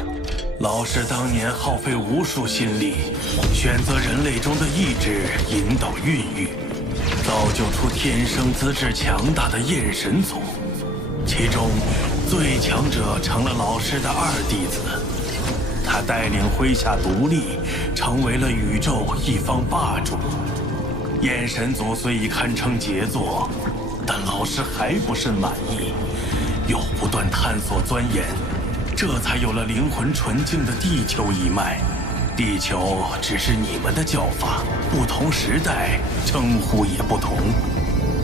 老师当年耗费无数心力，选择人类中的意志引导孕育，造就出天生资质强大的焰神族。其中最强者成了老师的2弟子，他带领麾下独立，成为了宇宙一方霸主。焰神族虽已堪称杰作，但老师还不甚满意，又不断探索钻研，这才有了灵魂纯净的地球一脉。地球只是你们的叫法，不同时代称呼也不同。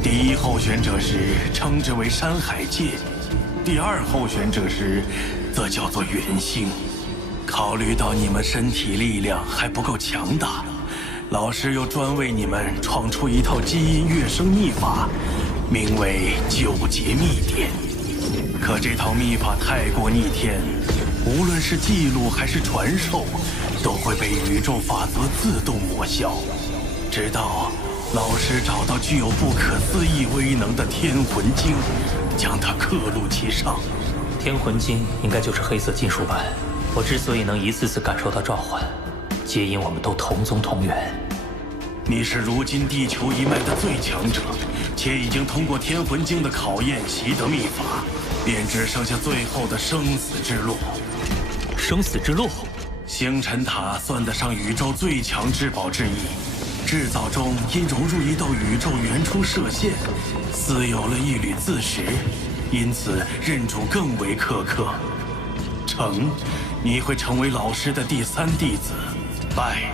第1候选者时称之为山海界，第2候选者时则叫做元星。考虑到你们身体力量还不够强大，老师又专为你们创出一套基因跃升秘法，名为9节秘典。可这套秘法太过逆天，无论是记录还是传授，都会被宇宙法则自动抹消。直到老师找到具有不可思议威能的天魂晶，将它刻录其上。天魂晶应该就是黑色金属板。我之所以能一次次感受到召唤，皆因我们都同宗同源。你是如今地球一脉的最强者，且已经通过天魂晶的考验，习得秘法，便只剩下最后的生死之路。生死之路，星辰塔算得上宇宙最强至宝之一。制造中因融入一道宇宙原初射线，似有了一缕自识，因此认主更为苛刻。成，你会成为老师的第3弟子；败，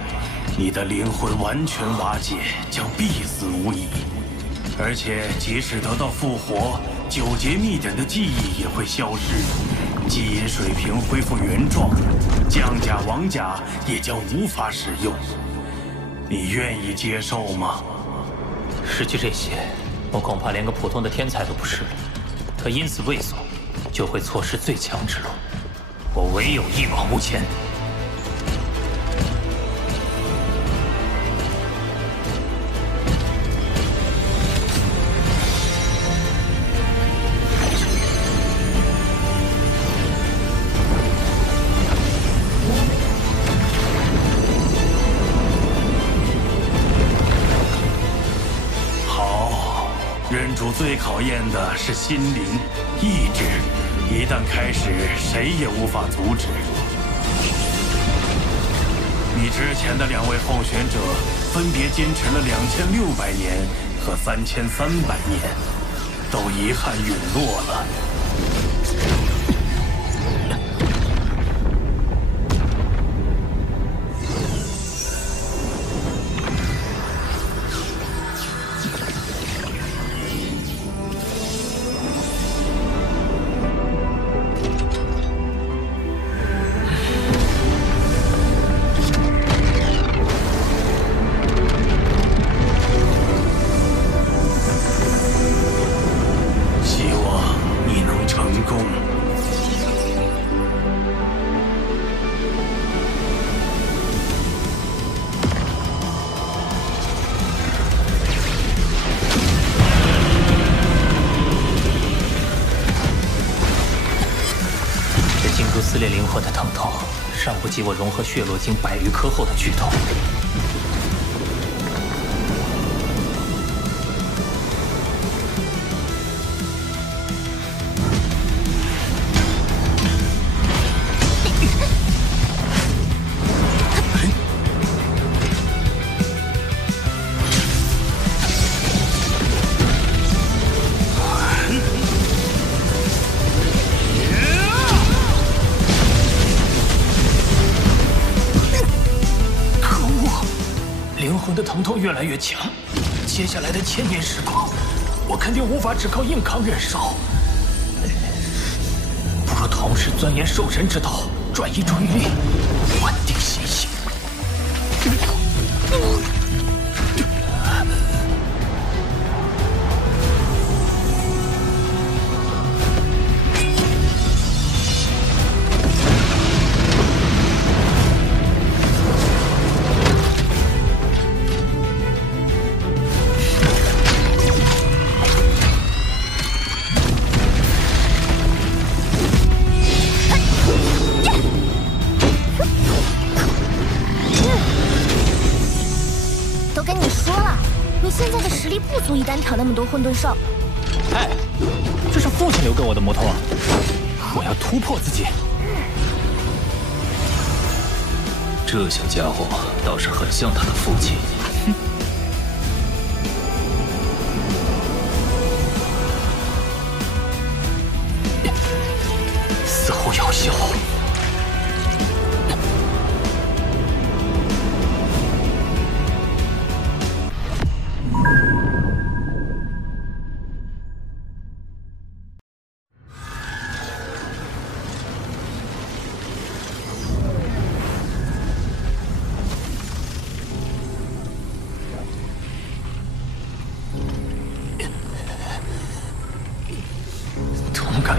你的灵魂完全瓦解，将必死无疑。而且即使得到复活，9节秘典的记忆也会消失，基因水平恢复原状，降甲王甲也将无法使用。你愿意接受吗？失去这些，我恐怕连个普通的天才都不是了。可因此畏缩，就会错失最强之路。我唯有一往无前。认主最考验的是心灵、意志，一旦开始，谁也无法阻止。你之前的2位候选者分别坚持了2600年和3300年，都遗憾陨落了。精珠撕裂灵魂的疼痛，尚不及我融合血络晶100余颗后的剧痛。疼痛越来越强，接下来的1000年时光，我肯定无法只靠硬扛忍受，不如同时钻研兽神之道，转移注意力，稳定心性。足以单挑那么多混沌兽。哎，这是父亲留给我的魔头啊！我要突破自己。这小家伙倒是很像他的父亲。似乎有效。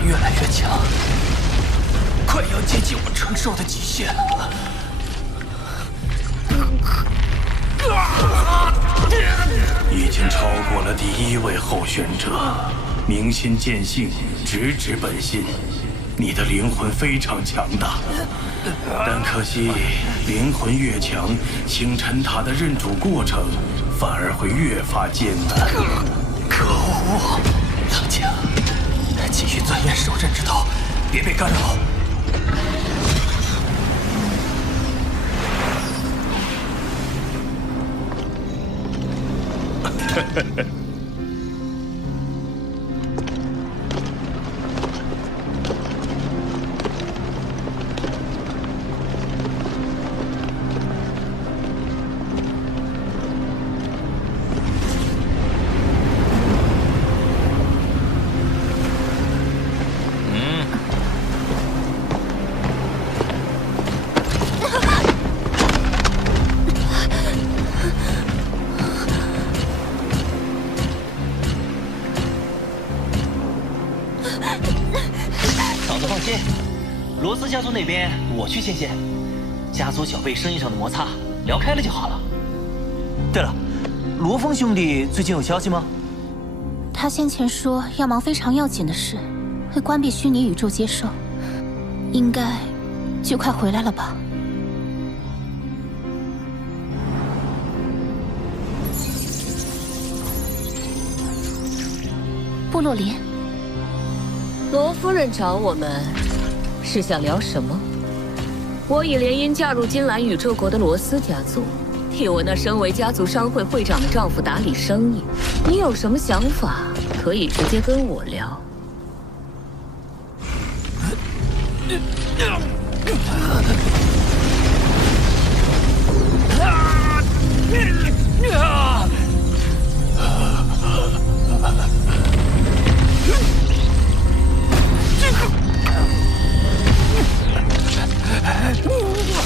越来越强，快要接近我承受的极限了。已经超过了第1位候选者，明心见性，直指本心。你的灵魂非常强大，但可惜灵魂越强，星辰塔的认主过程反而会越发艰难。可恶！冷静。继续钻研兽阵之道，别被干扰。罗斯家族那边我去牵线，家族小辈生意上的摩擦聊开了就好了。对了，罗峰兄弟最近有消息吗？他先前说要忙非常要紧的事，会关闭虚拟宇宙接收，应该就快回来了吧。部落林，罗夫人找我们。是想聊什么？我已联姻嫁入金兰宇宙国的罗斯家族，替我那身为家族商会会长的丈夫打理生意。你有什么想法，可以直接跟我聊。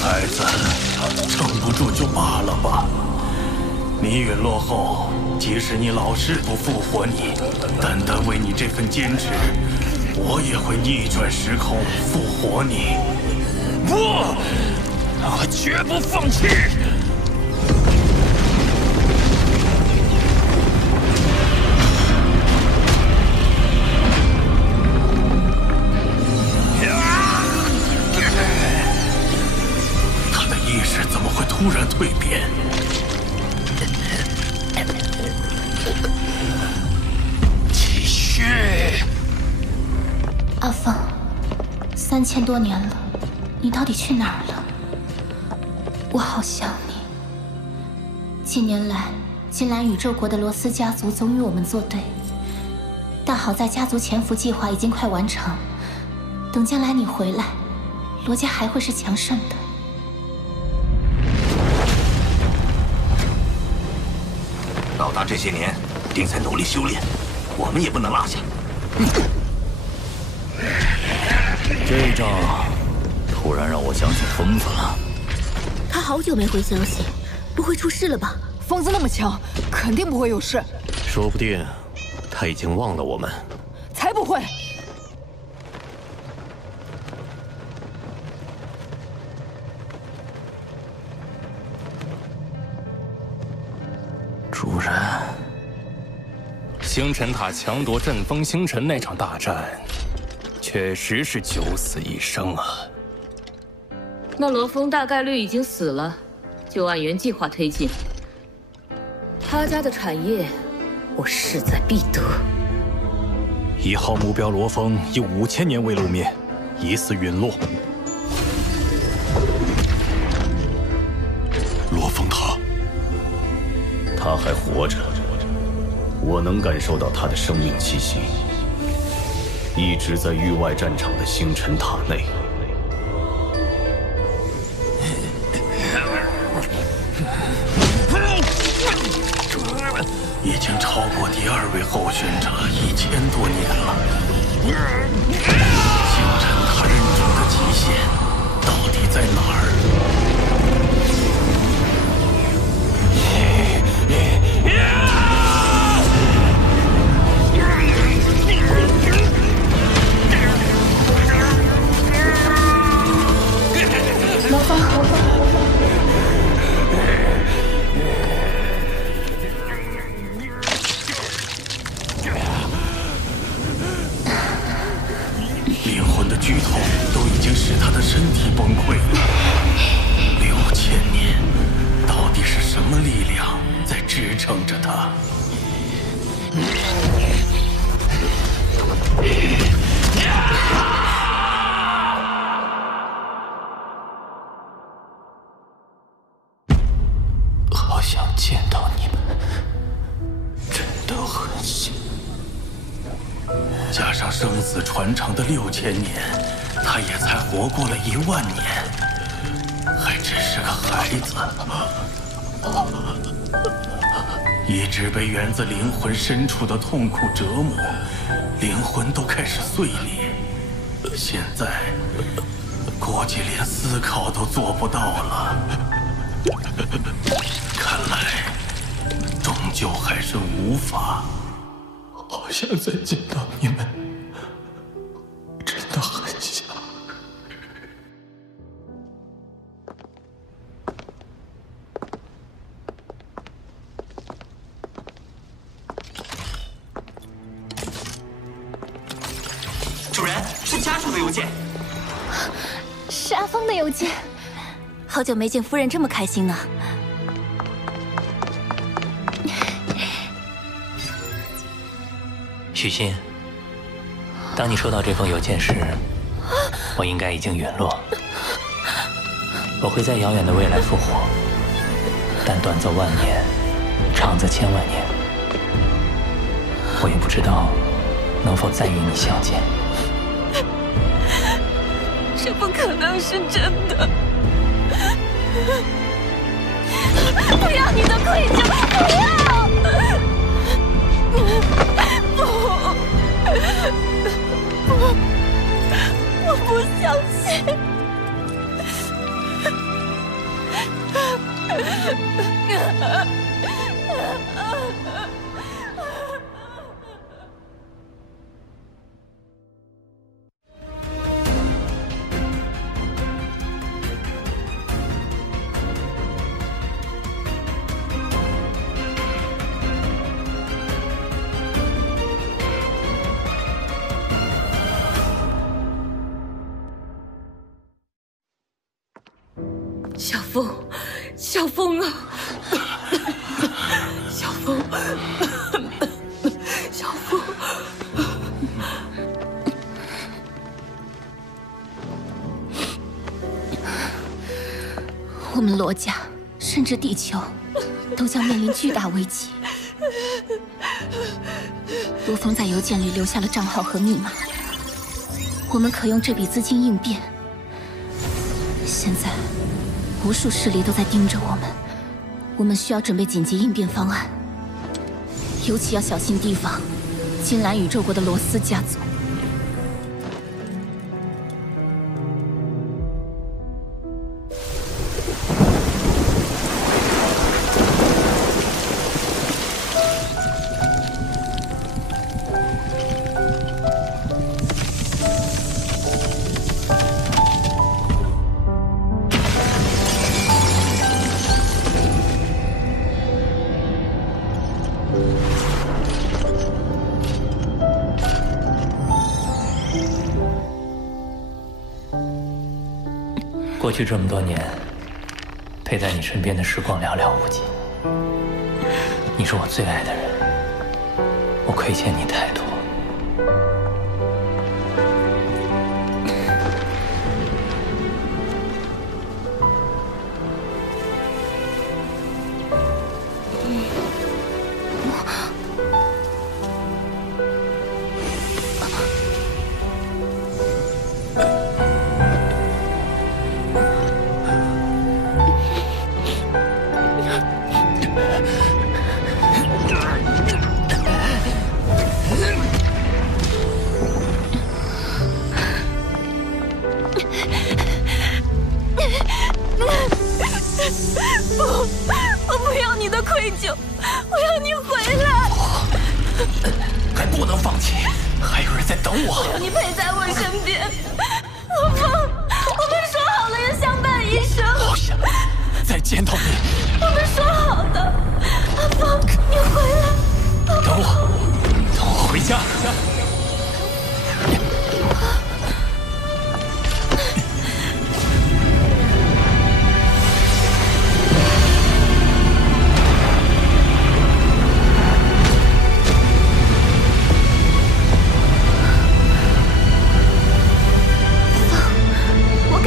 孩子，撑不住就罢了吧。你陨落后，即使你老师不复活你，单单为你这份坚持，我也会逆转时空复活你。不，我绝不放弃。突然蜕变。继续。阿凤，3000多年了，你到底去哪儿了？我好想你。近年来，金兰宇宙国的罗斯家族总与我们作对，但好在家族潜伏计划已经快完成，等将来你回来，罗家还会是强盛的。老大这些年定在努力修炼，我们也不能落下。这一仗突然让我想起疯子了。他好久没回消息，不会出事了吧？疯子那么强，肯定不会有事。说不定他已经忘了我们。才不会！主人，星辰塔强夺阵风星辰那场大战，确实是九死一生啊。那罗峰大概率已经死了，就按原计划推进。他家的产业，我势在必得。1号目标罗峰已5000年未露面，疑似陨落。罗峰塔，他还活着，我能感受到他的生命气息，一直在域外战场的星辰塔内。已经超过第2位候选者1000多年了。星辰塔认主的极限到底在哪儿？罗峰，灵魂的剧痛都已经使他的身体崩溃了。6000年，到底是什么力量在支撑着他？好想见到你们，真的很想。加上生死传承的6000年，他也才活过了10000年，还只是个孩子，一直被源自灵魂深处的痛苦折磨，灵魂都开始碎裂，现在估计连思考都做不到了。看来终究还是无法。好想再见到你们，真的很想。主人，是家属的邮件。是阿峰的邮件。好久没见夫人这么开心呢。许昕，当你收到这封邮件时，我应该已经陨落。我会在遥远的未来复活，但短则万年，长则千万年。我也不知道能否再与你相见。这不可能是真的！不要你的愧疚，不要！不，我不相信。小凤，小风啊，小风，小风。我们罗家，甚至地球，都将面临巨大危机。罗峰在邮件里留下了账号和密码，我们可用这笔资金应变。现在，无数势力都在盯着我们，我们需要准备紧急应变方案，尤其要小心提防金兰宇宙国的罗斯家族。过去这么多年，陪在你身边的时光寥寥无几。你是我最爱的人，我亏欠你太多。我不要你的愧疚，我要你回来。还不能放弃，还有人在等我。我要你陪在我身边，罗峰，我们说好了要相伴一生。好想再见到你。我们说好的，阿峰，你回来。等我回家。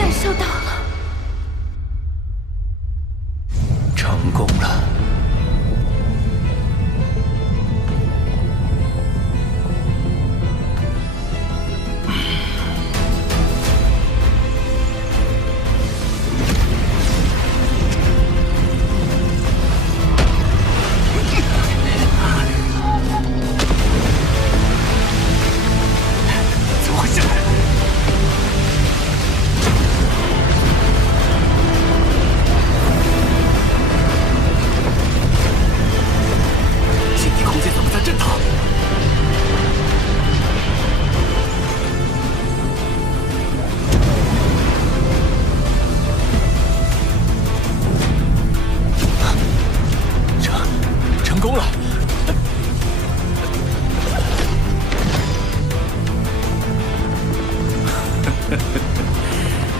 收到了，成功了。怎么回事？震堂，成功了！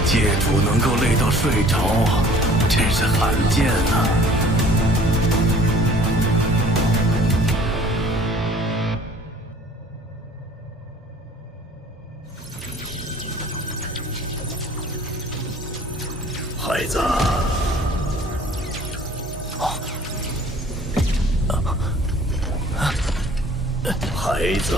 界主能够累到睡着，真是罕见啊！孩子，孩子，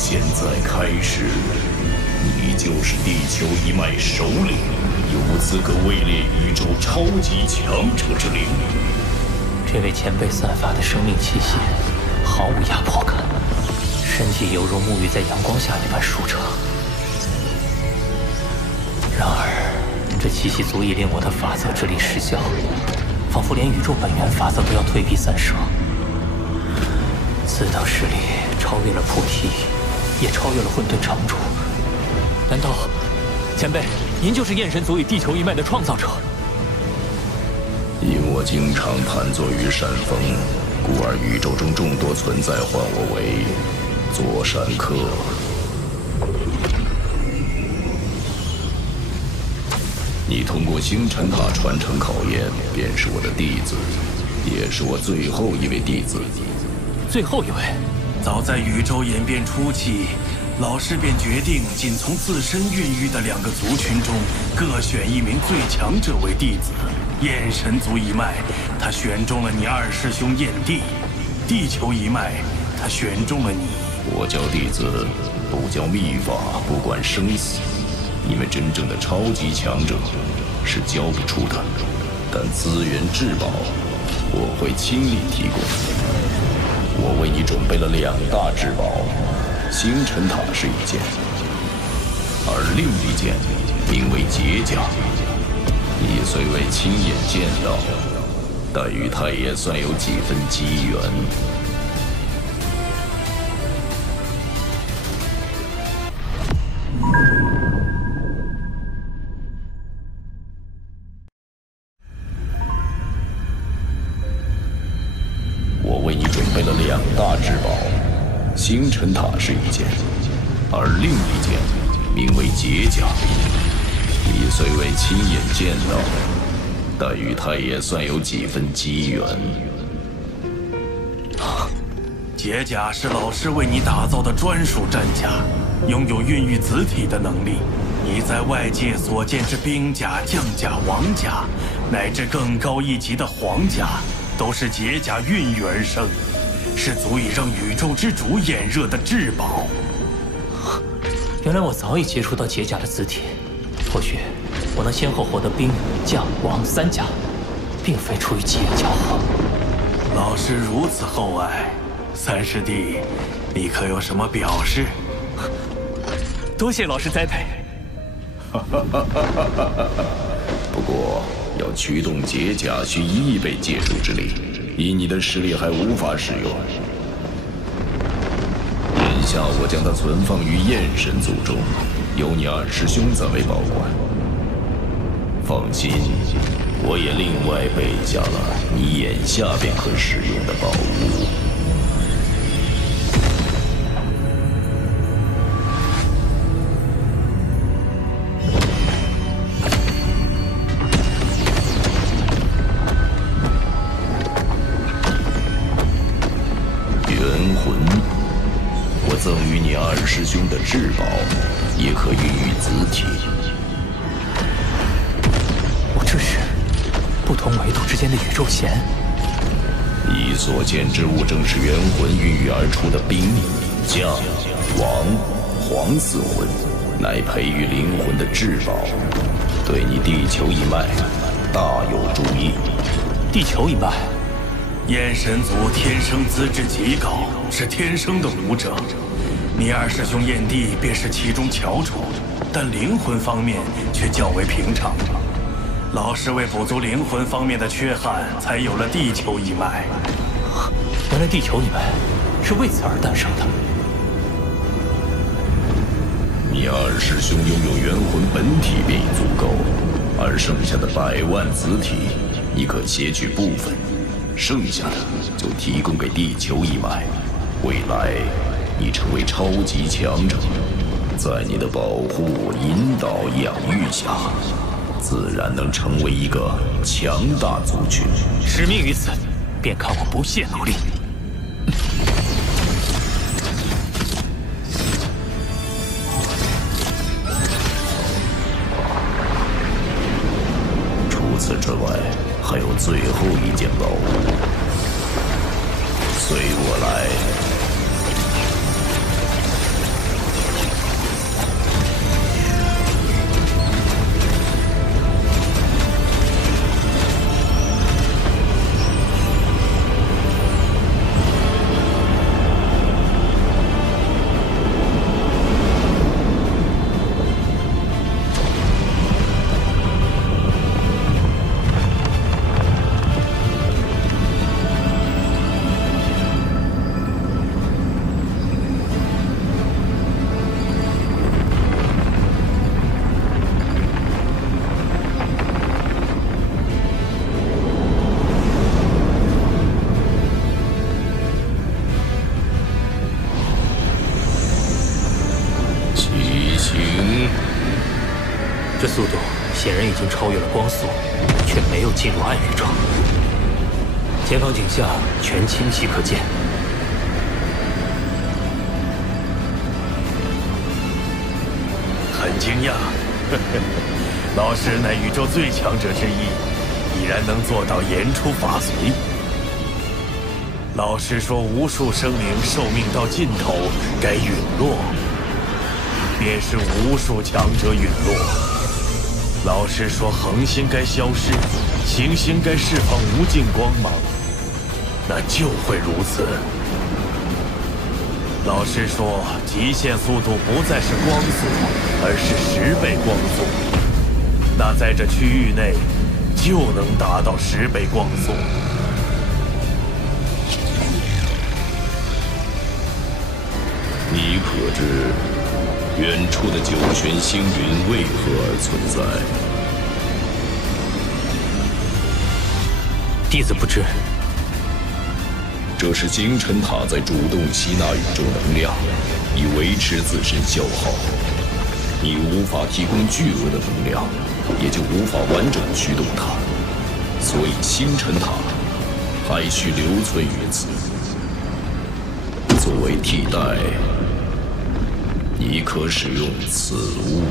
现在开始，你就是地球一脉首领，有资格位列宇宙超级强者之列。这位前辈散发的生命气息毫无压迫感，身体犹如沐浴在阳光下一般舒畅。然而，这气息足以令我的法则之力失效，仿佛连宇宙本源法则都要退避三舍。此等实力超越了菩提，也超越了混沌城主。难道，前辈，您就是焰神族与地球一脉的创造者？因我经常盘坐于山峰，故而宇宙中众多存在唤我为座山客。你通过星辰塔传承考验，便是我的弟子，也是我最后一位弟子。最后一位，早在宇宙演变初期，老师便决定仅从自身孕育的2个族群中各选一名最强者为弟子。焰神族一脉，他选中了你二师兄焰帝；地球一脉，他选中了你。我教弟子，不教秘法，不管生死。因为真正的超级强者是教不出的，但资源至宝我会亲力提供。我为你准备了2大至宝，星辰塔是一件，而另一件名为解甲。你虽未亲眼见到，但与他也算有几分机缘。我为你准备了2大至宝，星辰塔是一件，而另一件名为解甲。你虽未亲眼见到，但与他也算有几分机缘。解甲是老师为你打造的专属战甲，拥有孕育子体的能力。你在外界所见之兵甲、将甲、王甲，乃至更高一级的皇甲，都是解甲孕育而生，是足以让宇宙之主眼热的至宝。原来我早已接触到解甲的子体。或许我能先后获得兵、将、王3甲，并非出于己有骄傲。老师如此厚爱，三师弟，你可有什么表示？多谢老师栽培。不过要驱动解甲需1亿倍借助之力，以你的实力还无法使用。眼下我将它存放于焰神族中。由你二师兄暂为保管。放心，我也另外备下了你眼下便可使用的宝物。元魂，我赠予你二师兄的至宝。也可孕育子体。我这是不同维度之间的宇宙弦。你所见之物正是元魂孕育而出的兵、将、王、皇4魂，乃培育灵魂的至宝，对你地球一脉大有助益。地球一脉，焰神族天生资质极高，是天生的武者。你二师兄焰帝便是其中翘楚，但灵魂方面却较为平常。老师为补足灵魂方面的缺憾，才有了地球一脉。原来地球一脉是为此而诞生的。你二师兄拥有元魂本体便已足够，而剩下的100万子体，你可携取部分，剩下的就提供给地球一脉。未来你成为超级强者，在你的保护、引导、养育下，自然能成为一个强大族群。使命于此，便看我不懈努力。除此之外，还有最后一件宝物，随我来。这速度显然已经超越了光速，却没有进入暗宇宙。前方景象全清晰可见。很惊讶，老师乃宇宙最强者之一，已然能做到言出法随。老师说，无数生灵寿命到尽头该陨落，便是无数强者陨落。老师说，恒星该消失，行星该释放无尽光芒，那就会如此。老师说，极限速度不再是光速，而是10倍光速。那在这区域内，就能达到10倍光速。你可知远处的九玄星云为何而存在？弟子不知。这是星辰塔在主动吸纳宇宙能量，以维持自身消耗。你无法提供巨额的能量，也就无法完整驱动它。所以星辰塔还需留存于此。作为替代，你可使用此物。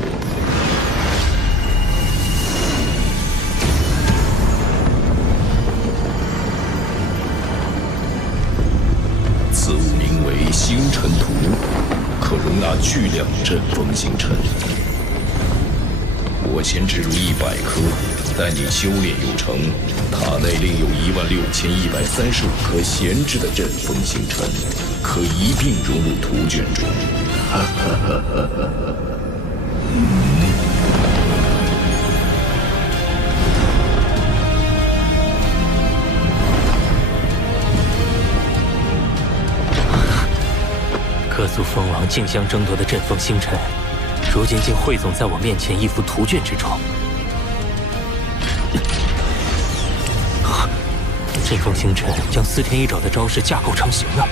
此物名为星辰图，可容纳巨量阵风星辰。我先植入100颗，待你修炼有成，塔内另有16135颗闲置的阵风星辰，可一并融入图卷中。各族蜂王竞相争夺的阵风星辰，如今竟汇总在我面前一幅图卷之中。阵风星辰将4天1爪的招式架构成型了。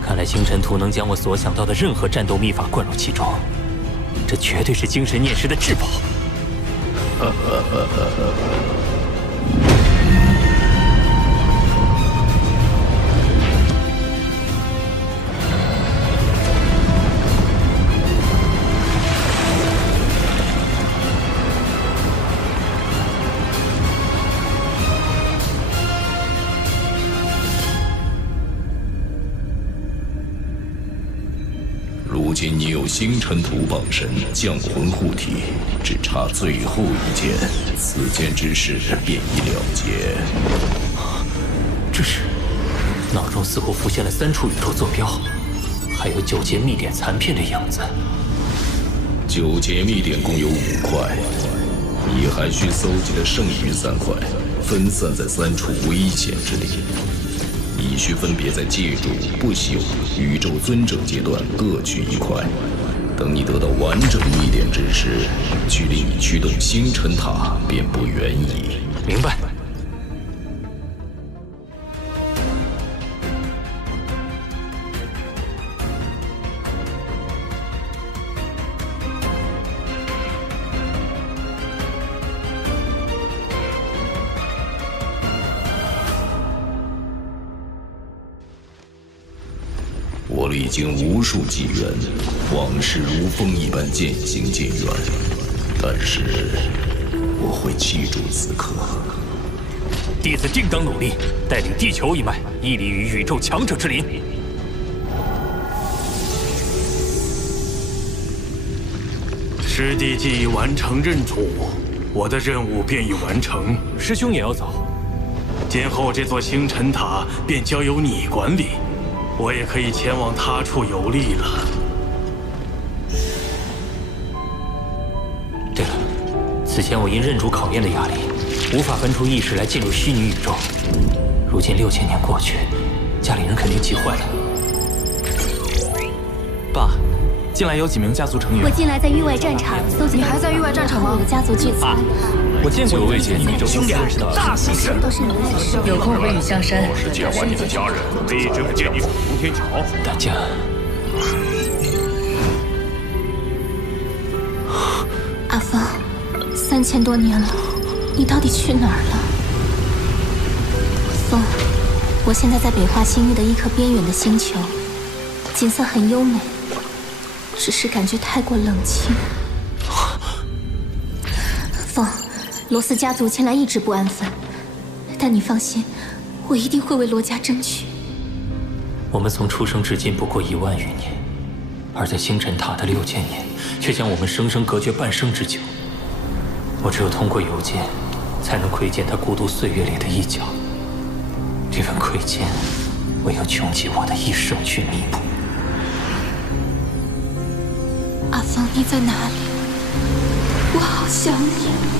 看来星辰图能将我所想到的任何战斗秘法灌入其中，这绝对是精神念石的至宝。如今你有星辰图傍身，降魂护体，只差最后一剑，此剑之事便已了结。这是，脑中似乎浮现了3处宇宙坐标，还有9节秘典残片的影子。9节秘典共有5块，你还需搜集的剩余3块，分散在3处危险之地。你需分别在戒主、不朽、宇宙尊者阶段各取1块。等你得到完整秘典之时，距离你驱动星辰塔便不远矣。明白。我历经无数机缘，往事如风一般渐行渐远，但是我会记住此刻。弟子定当努力，带领地球一脉屹立于宇宙强者之林。师弟既已完成任主，我的任务便已完成。师兄也要走，今后这座星辰塔便交由你管理。我也可以前往他处游历了。对了，此前我因认主考验的压力，无法分出意识来进入虚拟宇宙。如今6000年过去，家里人肯定急坏了。爸，近来有几名家族成员。我近来在域外战场搜集。你还在域外战场吗？我的家族聚餐。我见过未见你宇宙兄弟，大喜事！有空回雨香山。我是见完你的家人，非一直不见你闯通天桥。大家，阿峰，3000多年了，你到底去哪儿了？风，我现在在北化星域的一颗边远的星球，景色很优美，只是感觉太过冷清。风，罗斯家族前来一直不安分，但你放心，我一定会为罗家争取。我们从出生至今不过1万余年，而在星辰塔的6000年，却将我们生生隔绝半生之久。我只有通过邮件，才能窥见他孤独岁月里的一角。这份窥见，我要穷尽我的一生去弥补。阿峰，你在哪里？我好想你。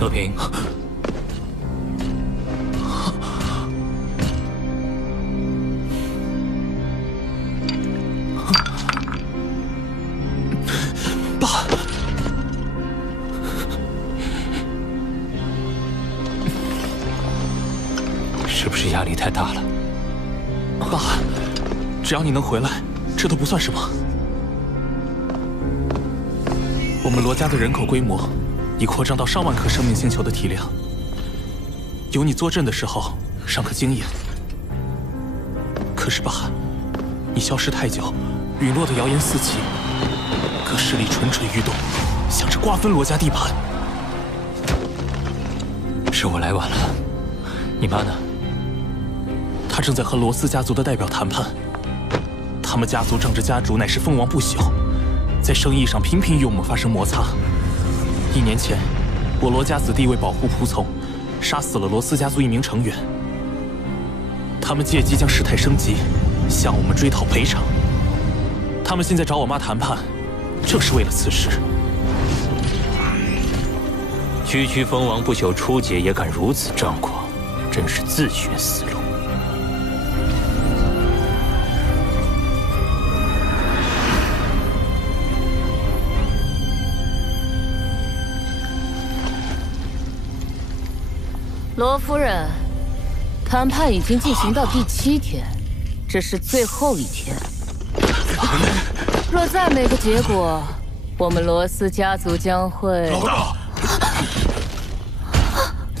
和平，爸，是不是压力太大了？爸，只要你能回来，这都不算什么。我们罗家的人口规模已扩张到上万颗生命星球的体量，有你坐镇的时候尚可惊艳。可是爸，你消失太久，陨落的谣言四起，各势力蠢蠢欲动，想着瓜分罗家地盘。是我来晚了，你妈呢？她正在和罗斯家族的代表谈判。他们家族仗着家主乃是封王不朽，在生意上频频与我们发生摩擦。1年前，我罗家子弟为保护仆从，杀死了罗斯家族1名成员。他们借机将事态升级，向我们追讨赔偿。他们现在找我妈谈判，正是为了此事。区封王不朽初阶也敢如此张狂，真是自寻死路。罗夫人，谈判已经进行到第7天，这是最后一天。若再没个结果，我们罗斯家族将会……老大，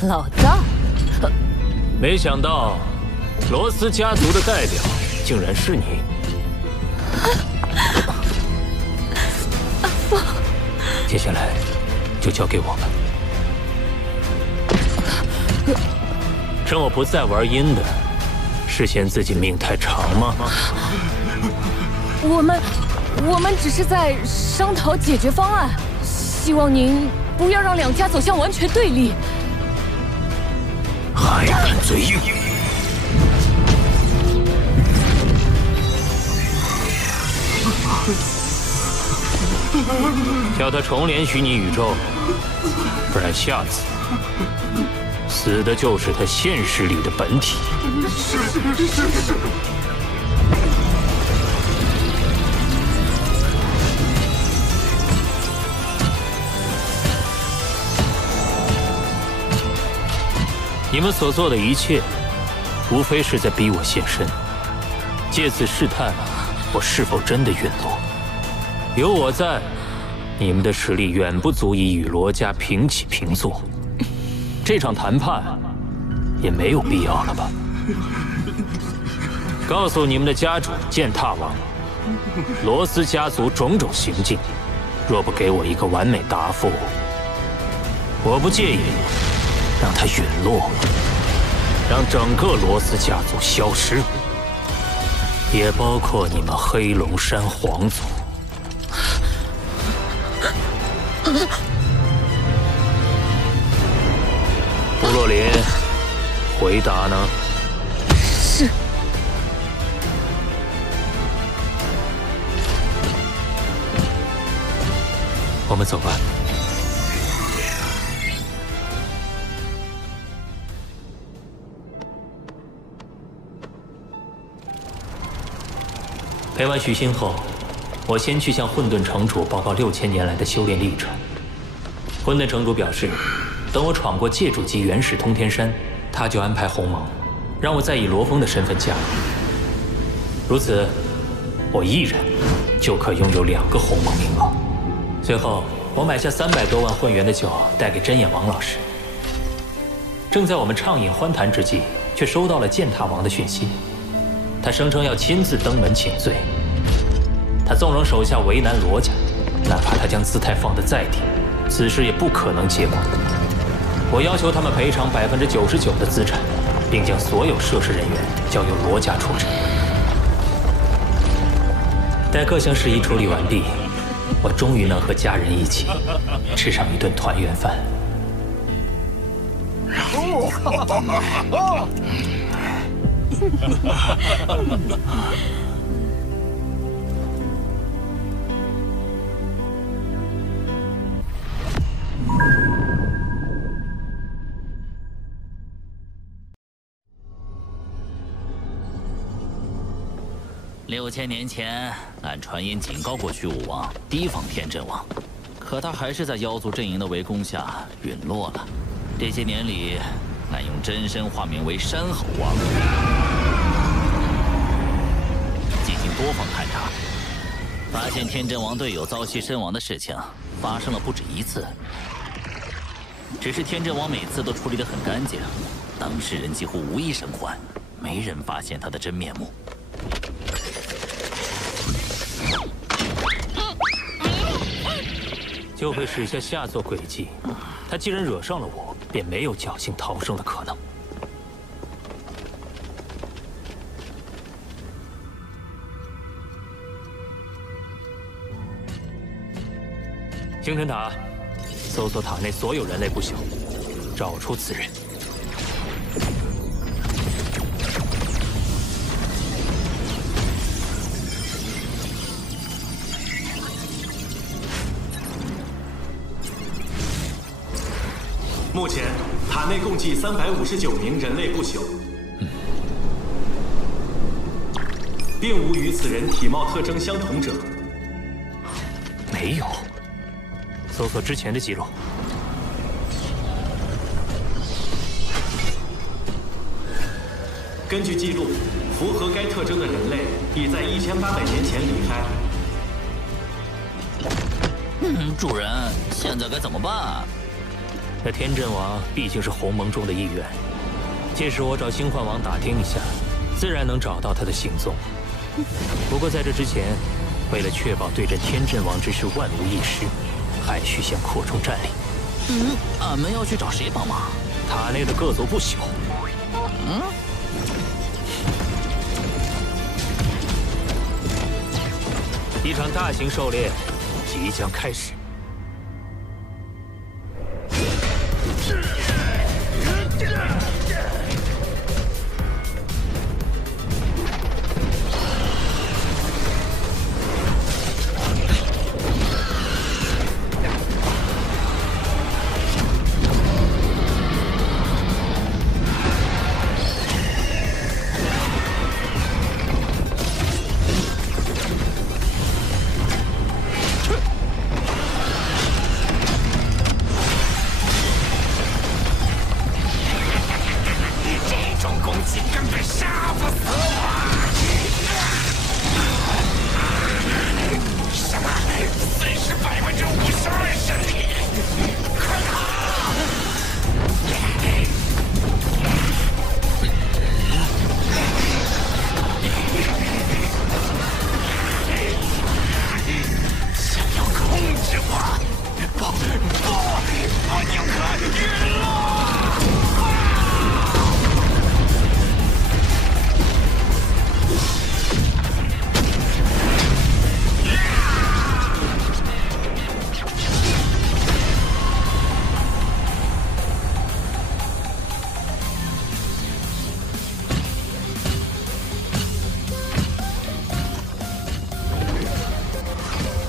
老大，没想到罗斯家族的代表竟然是你。阿峰，接下来就交给我们。趁我不再玩阴的，是嫌自己命太长吗？我们只是在商讨解决方案，希望您不要让2家走向完全对立。还敢嘴硬！叫他重连虚拟宇宙，不然下次死的就是他现实里的本体。是。你们所做的一切，无非是在逼我现身，借此试探我是否真的陨落。有我在，你们的实力远不足以与罗家平起平坐。这场谈判也没有必要了吧？告诉你们的家主践踏王，罗斯家族种种行径，若不给我一个完美答复，我不介意让他陨落，让整个罗斯家族消失，也包括你们黑龙山皇族。布洛林，回答呢？是。我们走吧。陪完徐新后，我先去向混沌城主报告6000年来的修炼历程。混沌城主表示，等我闯过借主级原始通天山，他就安排鸿蒙，让我再以罗峰的身份加入。如此，我一人就可拥有2个鸿蒙名额。随后，我买下300多万混元的酒，带给针眼王老师。正在我们畅饮欢谈之际，却收到了践踏王的讯息。他声称要亲自登门请罪。他纵容手下为难罗家，哪怕他将姿态放得再低，此事也不可能结果。我要求他们赔偿99%的资产，并将所有涉事人员交由罗家处置。待各项事宜处理完毕，我终于能和家人一起吃上一顿团圆饭。6000年前，按传言警告过虚武王提防天阵王，可他还是在妖族阵营的围攻下陨落了。这些年里，俺用真身化名为山猴王，进行多方探查，发现天阵王队友遭袭身亡的事情发生了不止1次。只是天阵王每次都处理得很干净，当事人几乎无一生还，没人发现他的真面目。就会使下下作诡计。他既然惹上了我，便没有侥幸逃生的可能。星辰塔，搜索塔内所有人类不朽，找出此人。目前塔内共计359名人类不朽，并无与此人体貌特征相同者。没有。搜索之前的记录。根据记录，符合该特征的人类已在1800年前离开。主人，现在该怎么办？那天阵王毕竟是鸿蒙中的一员，届时我找星幻王打听一下，自然能找到他的行踪。不过在这之前，为了确保对阵天阵王之事万无一失，还需先扩充战力。俺们要去找谁帮忙？塔内的各族不朽。一场大型狩猎即将开始。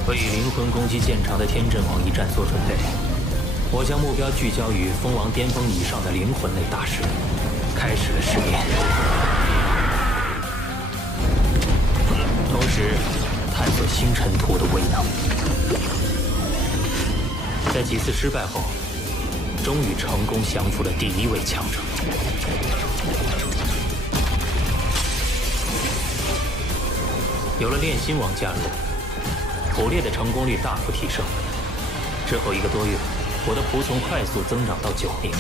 为以灵魂攻击见长的天阵王一战做准备，我将目标聚焦于封王巅峰以上的灵魂类大师，开始了试炼。同时，星辰图的威能。在几次失败后，终于成功降服了第一位强者。有了炼心王加入，捕猎的成功率大幅提升。之后1个多月，我的仆从快速增长到9名，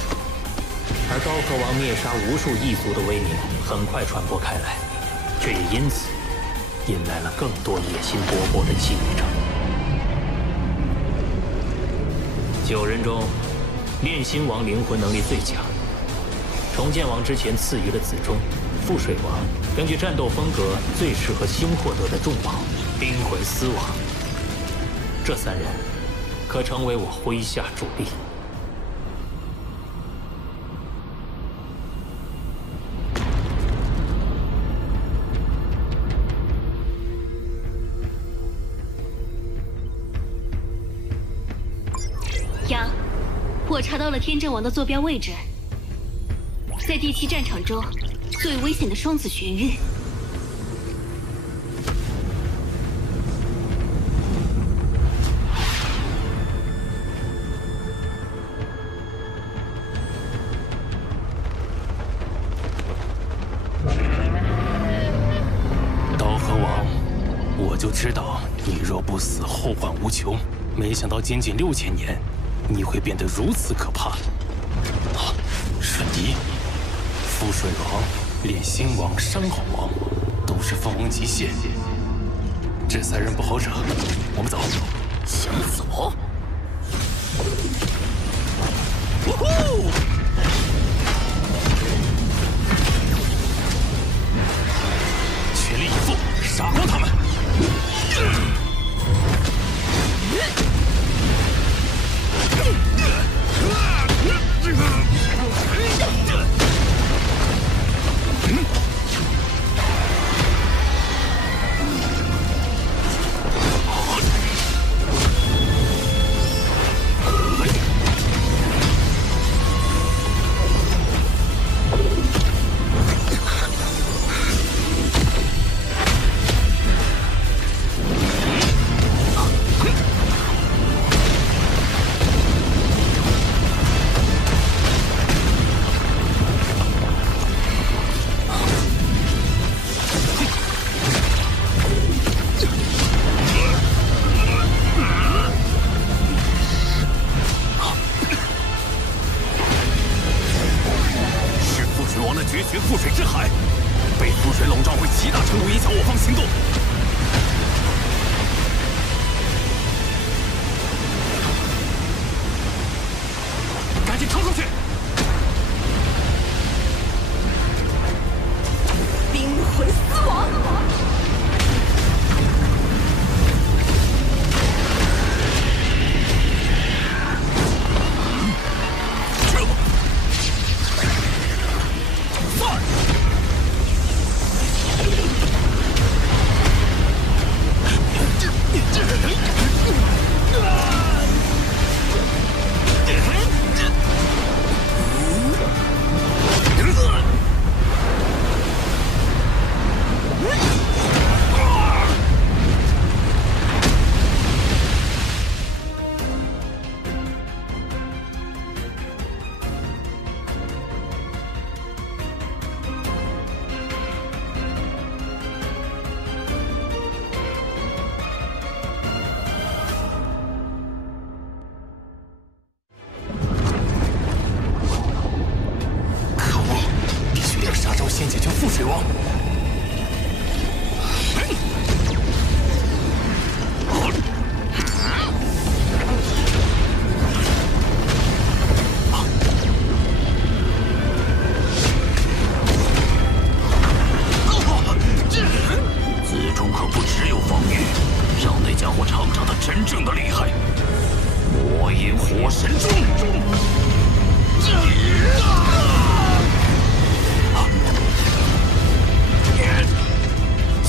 而刀河王灭杀无数异族的威名很快传播开来，却也因此引来了更多野心勃勃的觊觎者。9人中，炼心王灵魂能力最强，重建王之前赐予了子中。覆水王根据战斗风格最适合新获得的重宝冰魂丝王，这3人可成为我麾下主力。杨，我查到了天阵王的坐标位置，在第7战场中。最危险的双子玄域，刀河王，我就知道你若不死，后患无穷。没想到仅仅6000年，你会变得如此可怕。啊，是你，覆水王。炼心王、山好王都是凤凰极限，这3人不好惹，我们走。想走？呜呼！全力以赴，杀光他们！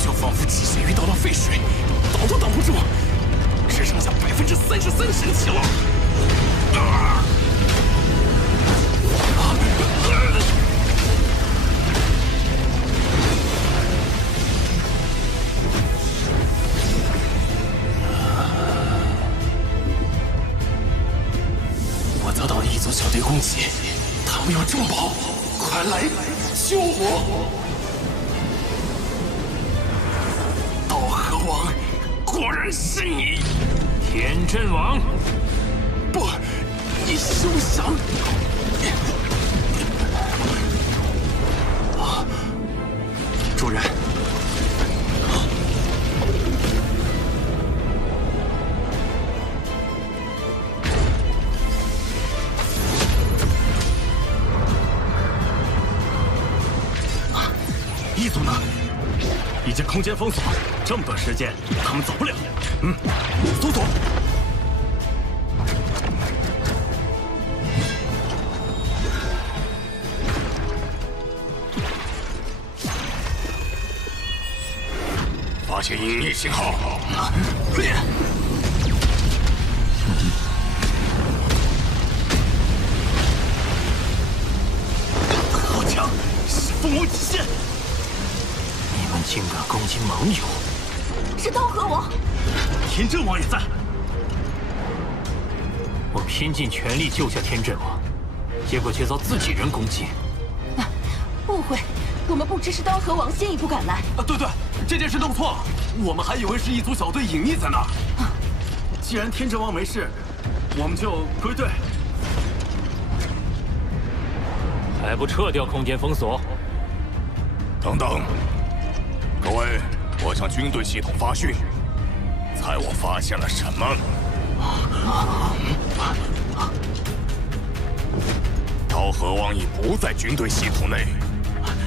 就仿佛机械遇到了道和王果然是你，天阵王！不，你休想！主人。 异族呢？已经空间封锁，这么短时间，他们走不了。搜索。发现隐匿信号。好强，是凤凰极限。 你们竟敢攻击盟友！是刀河王，天阵王也在。我拼尽全力救下天阵王，结果却遭自己人攻击。误会，我们不知是刀河王先一步赶来。对，这件事弄错了，我们还以为是一组小队隐匿在那儿。既然天阵王没事，我们就归队。还不撤掉空间封锁？等等。 各位，我向军队系统发讯，猜我发现了什么？刀河王已不在军队系统内，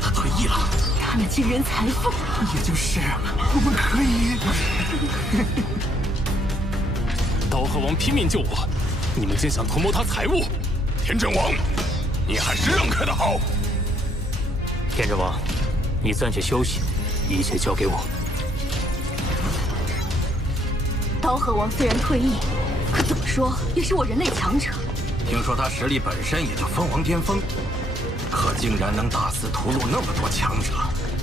他退役了。他们惊人财富，也就是我们可以。刀河王拼命救我，你们竟想图谋他财物？天阵王，你还是让开的好。天阵王，你暂且休息。 一切交给我。刀河王虽然退役，可怎么说也是我人类强者。听说他实力本身也就封王巅峰，可竟然能大肆屠戮那么多强者，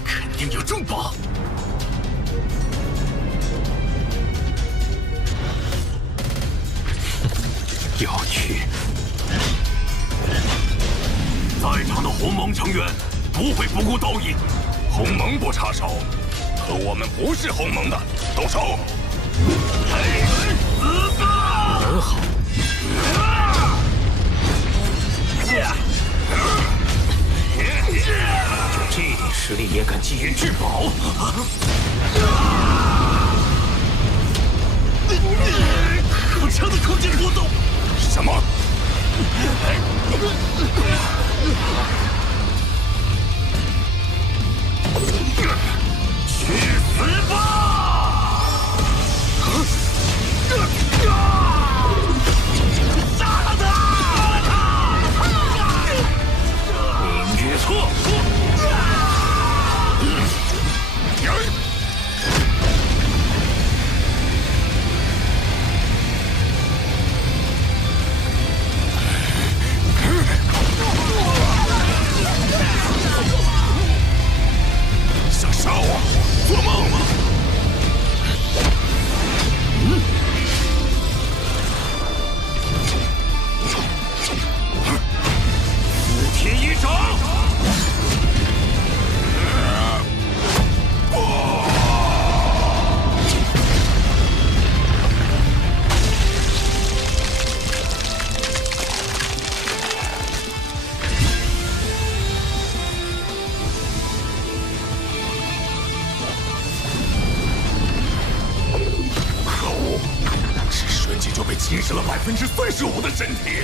肯定有重宝。有趣。在场的鸿蒙成员不会不顾道义。 鸿蒙不插手，可我们不是鸿蒙的，动手！死吧！很好。就这点实力也敢觊觎至宝？好强的空间波动！什么？去死吧！杀了他！明月错。想杀我？做梦吗？四天一掌！可恶！只瞬间就被侵蚀了35%的身体。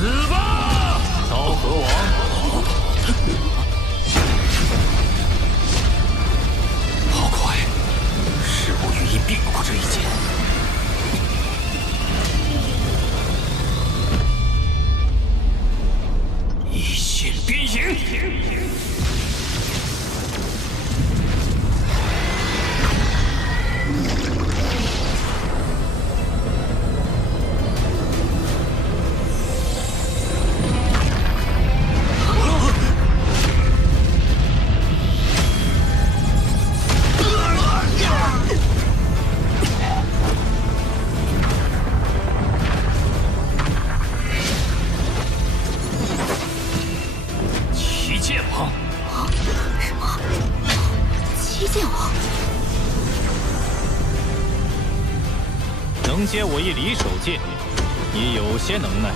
死吧，刀河王！好快，时不语意避不过这一剑。一线边影。王。什么？七剑王？能接我一离手剑，已有些能耐。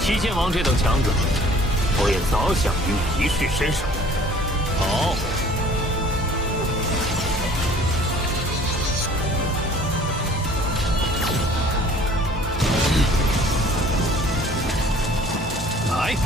七剑王这等强者，我也早想与你一试身手。好。来。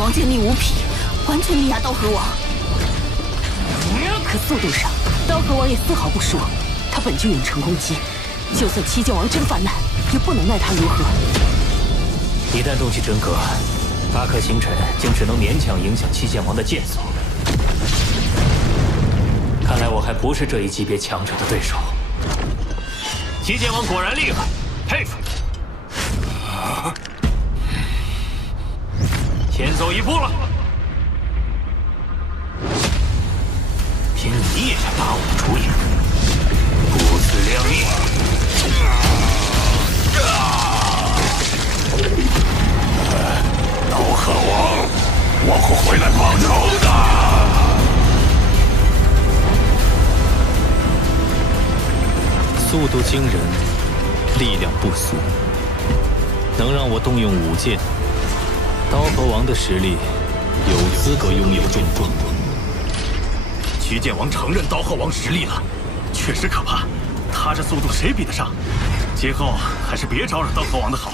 王剑力无匹，完全力压刀河王。可速度上，刀河王也丝毫不输。他本就远程攻击，就算七剑王真犯难，也不能奈他如何。一旦动起真格，8颗星辰竟只能勉强影响七剑王的剑速。看来我还不是这一级别强者的对手。七剑王果然厉害，佩服。先走一步了，凭你也想打我的主意，不自量力！刀河王，我会回来报仇的。速度惊人，力量不俗，能让我动用5剑。刀河王的实力，有资格拥有重装。七剑王承认刀河王实力了，确实可怕。他这速度谁比得上？今后还是别招惹刀河王的好。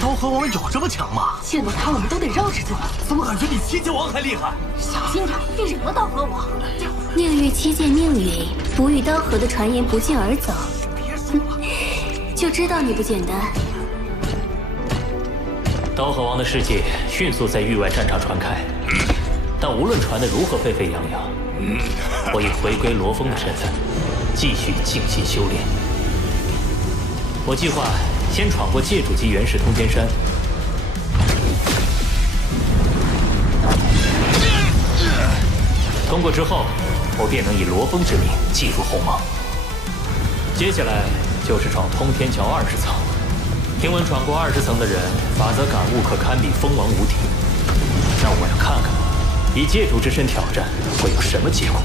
刀河王有这么强吗？见到他，我们都得绕着走。怎么感觉比七剑王还厉害？小心点，别惹了刀河王。宁遇七剑命运，不遇刀河的传言不胫而走，就知道你不简单。刀河王的事迹迅速在域外战场传开，但无论传得如何沸沸扬扬，我以回归罗峰的身份，继续静心修炼。我计划先闯过界主级原石通天山，通过之后，我便能以罗峰之名进入鸿蒙。接下来就是闯通天桥20层。听闻闯过20层的人，法则感悟可堪比封王无敌。那我要看看，以界主之身挑战会有什么结果。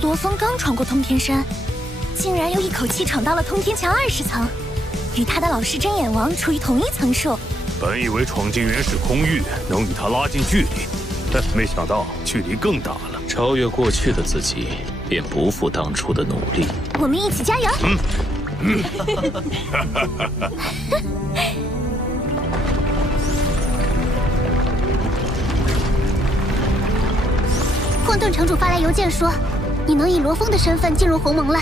罗峰刚闯过通天山，竟然又一口气闯到了通天桥20层，与他的老师真眼王处于同一层数，本以为闯进原始空域能与他拉近距离，但没想到距离更大了。超越过去的自己，便不负当初的努力。我们一起加油！混沌城主发来邮件说，你能以罗峰的身份进入鸿蒙了。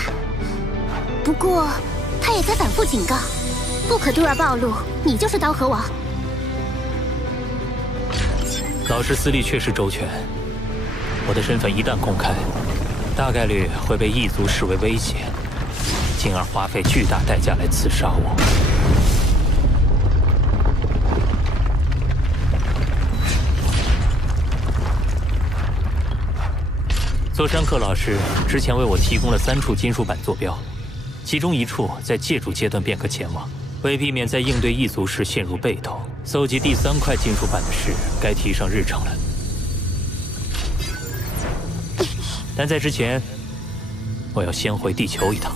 不过，他也在反复警告，不可对外暴露，你就是刀河王。老师思虑确实周全，我的身份一旦公开，大概率会被异族视为威胁，进而花费巨大代价来刺杀我。座山客老师之前为我提供了3处金属板坐标，其中1处在借助阶段便可前往。为避免在应对异族时陷入被动，搜集第3块金属板的事该提上日程了。但在之前，我要先回地球一趟。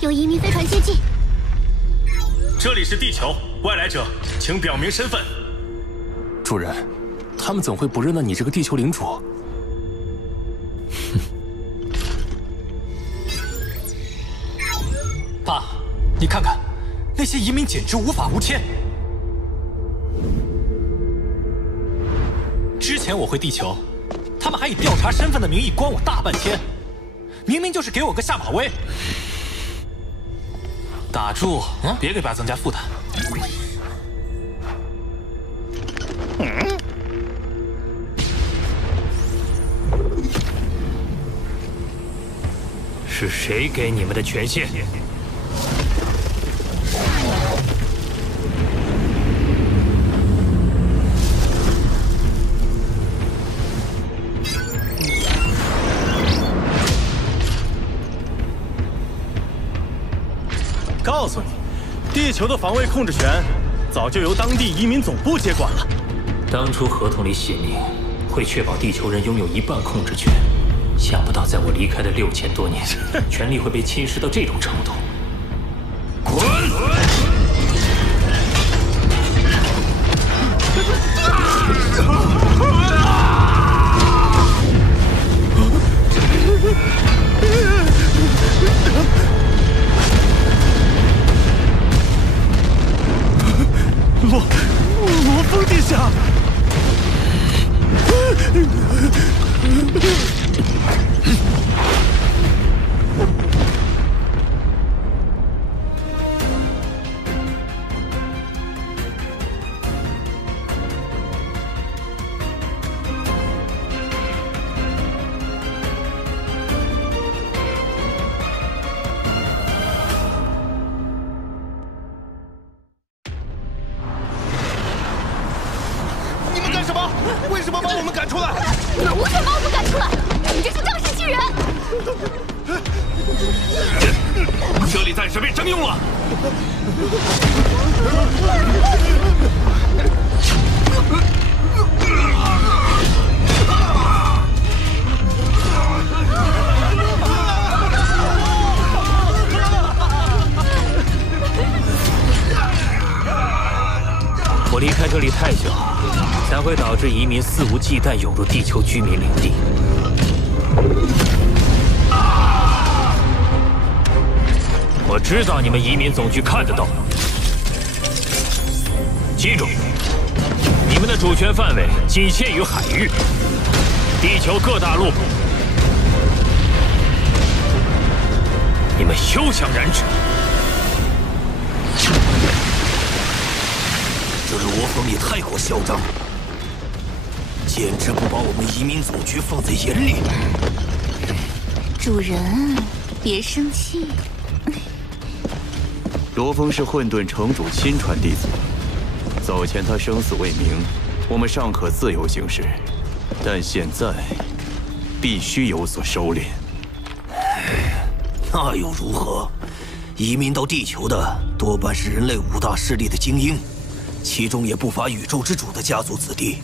有移民飞船接近。这里是地球，外来者，请表明身份。主人，他们怎会不认得你这个地球领主？爸，你看看，那些移民简直无法无天。之前我回地球，他们还以调查身份的名义关我大半天，明明就是给我个下马威。打住，别给爸增加负担。是谁给你们的权限？告诉你，地球的防卫控制权早就由当地移民总部接管了。当初合同里写明会确保地球人拥有1半控制权，想不到在我离开的6000多年，权力会被侵蚀到这种程度。滚！罗峰殿下，为什么把我们赶出来？你们无权把我们赶出来！你这是仗势欺人！这里暂时被征用了。我离开这里太久，才会导致移民肆无忌惮涌入地球居民领地。我知道你们移民总局看得到。记住，你们的主权范围仅限于海域，地球各大陆，你们休想染指。这罗峰也太过嚣张，简直不把我们移民总局放在眼里。主人，别生气。罗峰是混沌城主亲传弟子，早前他生死未明，我们尚可自由行事，但现在必须有所收敛。那又如何？移民到地球的多半是人类5大势力的精英。其中也不乏宇宙之主的家族子弟。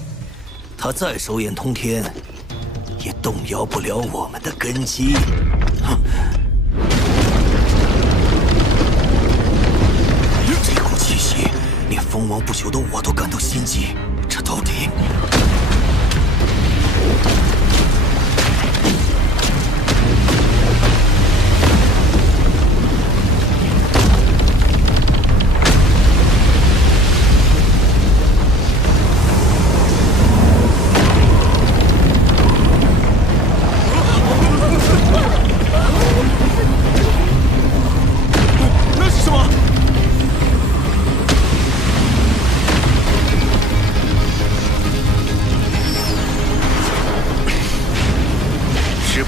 他再手眼通天，也动摇不了我们的根基。哼！这股气息，连蜂王不朽的我都感到心悸。这到底……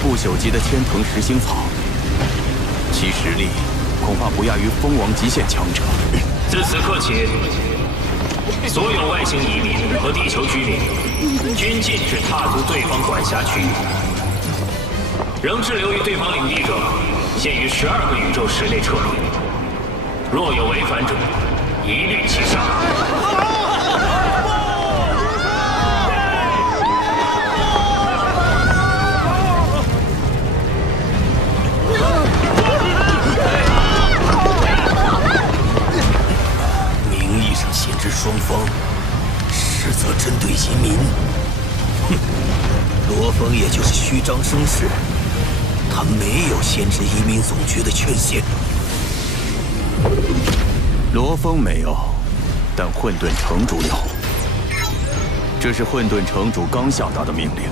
不朽级的千藤石星草，其实力恐怕不亚于蜂王极限强者。自此刻起，所有外星移民和地球居民均禁止踏足对方管辖区域，仍滞留于对方领地者，限于12个宇宙时内撤离。若有违反者，一律击杀。限制双方，实则针对移民。哼，罗峰也就是虚张声势，他没有限制移民总局的权限。罗峰没有，但混沌城主有。这是混沌城主刚下达的命令。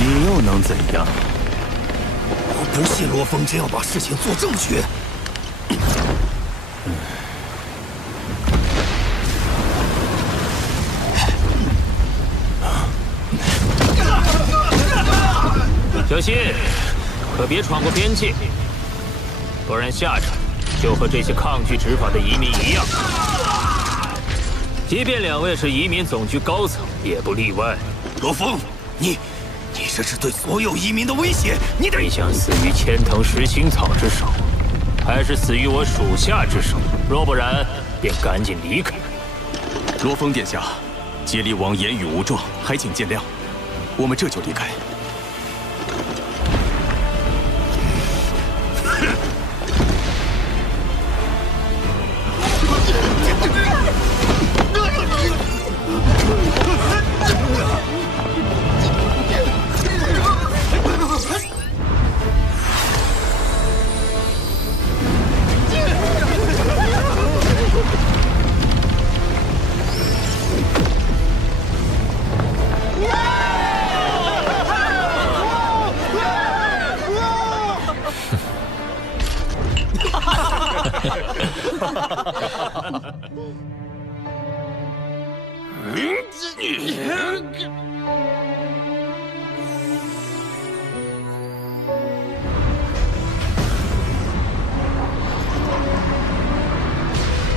你又能怎样？我不信罗峰真要把事情做正确。小心，可别闯过边界，不然下场就和这些抗拒执法的移民一样。即便2位是移民总局高层，也不例外。罗峰，你这是对所有移民的威胁！你得想死于千藤石星草之手，还是死于我属下之手？若不然，便赶紧离开。罗峰殿下，接力王言语无状，还请见谅。我们这就离开。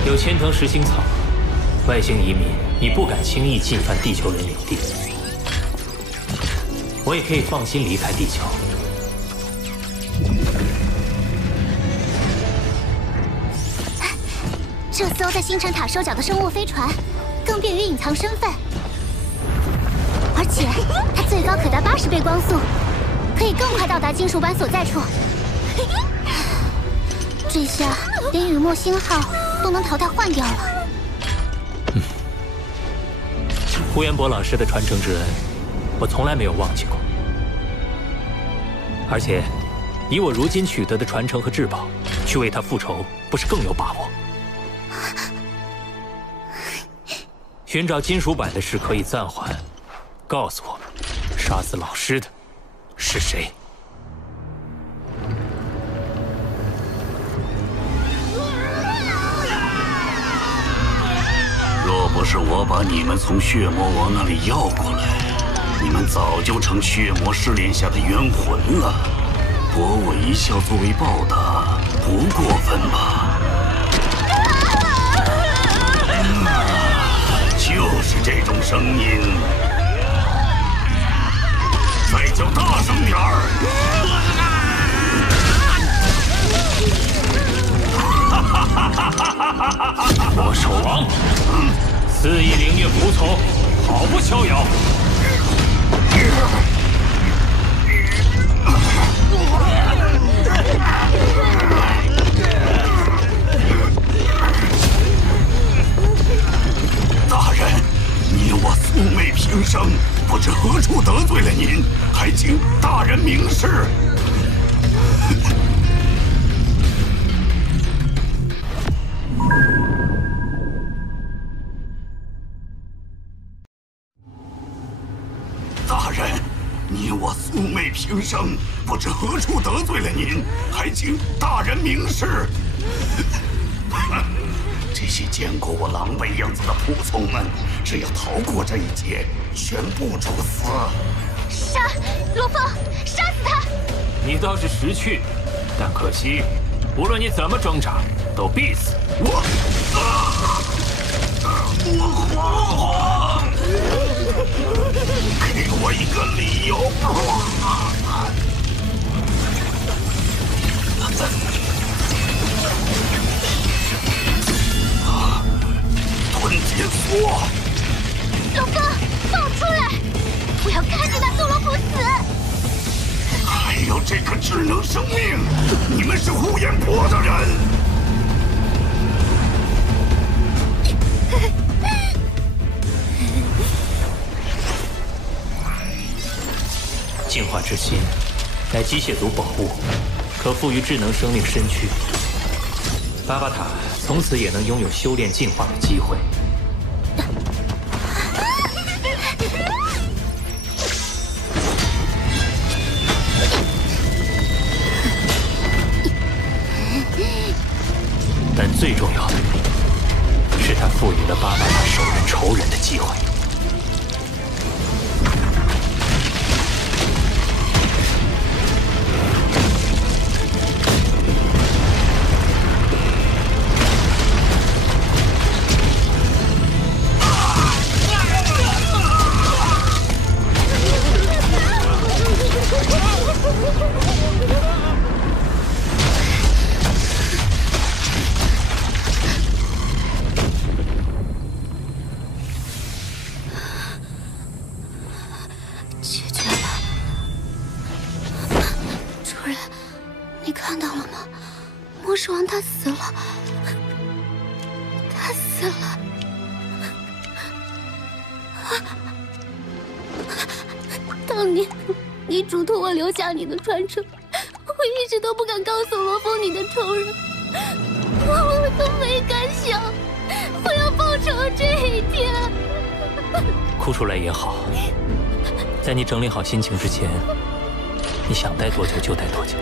有千藤石星草，外星移民已不敢轻易进犯地球人领地，我也可以放心离开地球。这艘在星辰塔收缴的生物飞船，更便于隐藏身份，而且它最高可达80倍光速，可以更快到达金属板所在处。这下连雨墨星号都能淘汰换掉了。胡彦博老师的传承之恩，我从来没有忘记过。而且，以我如今取得的传承和至宝，去为他复仇，不是更有把握？寻找金属板的事可以暂缓，告诉我，杀死老师的是谁？若不是我把你们从血魔王那里要过来，你们早就成血魔试炼下的冤魂了。博我一笑作为报答，不过分吧？就是这种声音，再叫大声点儿！我守王，肆意凌虐仆从，毫不逍遥。大人，你我素昧平生，不知何处得罪了您，还请大人明示。大人，你我素昧平生，不知何处得罪了您，还请大人明示。这些见过我狼狈样子的仆从们，只要逃过这一劫，全部处死。杀罗峰，杀死他！你倒是识趣，但可惜，无论你怎么挣扎，都必死。我皇皇，给我一个理由。吞铁锁！龙哥，放我出来！我要看着那宗罗普死！还有这个智能生命，你们是呼延灼的人！进化之心，乃机械族宝物，可赋予智能生命身躯。巴巴塔从此也能拥有修炼进化的机会。但最重要的是，他赋予了巴巴塔手刃仇人的机会。你的传承，我一直都不敢告诉罗峰你的仇人，我都没敢想我要报仇这一天。哭出来也好，在你整理好心情之前，你想待多久就待多久。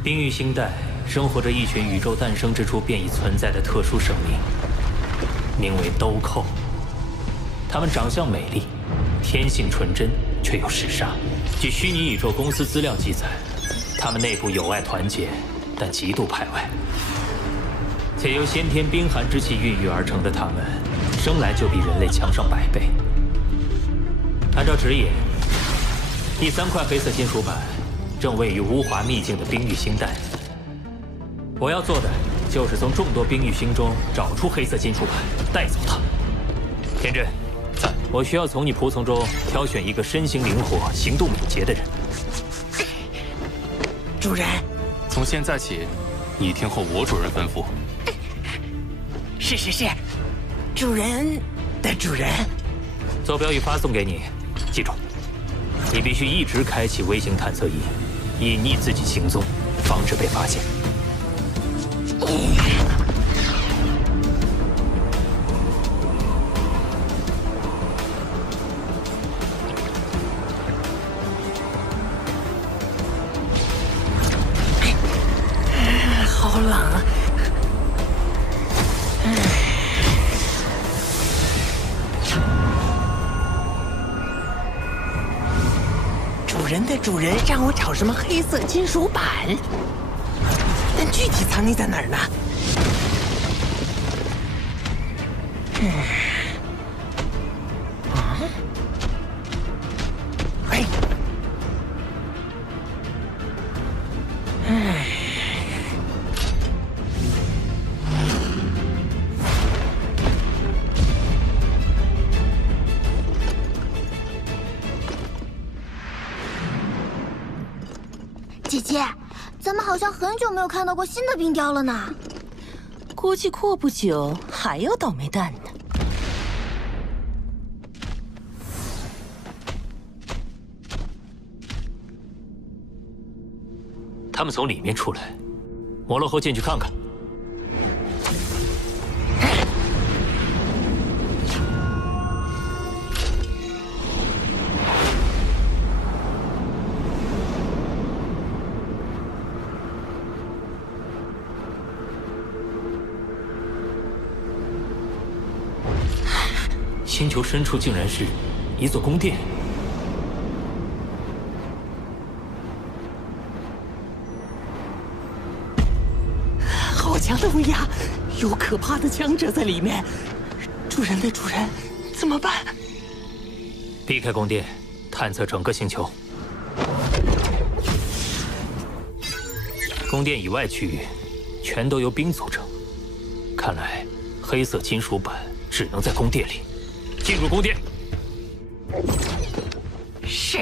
冰域星带生活着一群宇宙诞生之初便已存在的特殊生命，名为兜寇。它们长相美丽，天性纯真，却又嗜杀。据虚拟宇宙公司资料记载，它们内部友爱团结，但极度排外。且由先天冰寒之气孕育而成的它们，生来就比人类强上100倍。按照指引，第3块黑色金属板正位于乌华秘境的冰域星带。我要做的就是从众多冰域星中找出黑色金属板，带走它。天真，在，我需要从你仆从中挑选一个身形灵活、行动敏捷的人。主人，从现在起，你听候我主人吩咐。是，主人的主人。坐标已发送给你，记住，你必须一直开启微型探测仪，隐匿自己行踪，防止被发现。人的主人让我找什么黑色金属板，但具体藏匿在哪儿呢？姐姐，咱们好像很久没有看到过新的冰雕了呢。估计过不久还有倒霉蛋呢。他们从里面出来，摩罗侯进去看看。星球深处竟然是一座宫殿。好强的威压，有可怕的强者在里面。主人的主人，怎么办？避开宫殿，探测整个星球。宫殿以外区域全都由冰组成，看来黑色金属板只能在宫殿里。进入宫殿。是。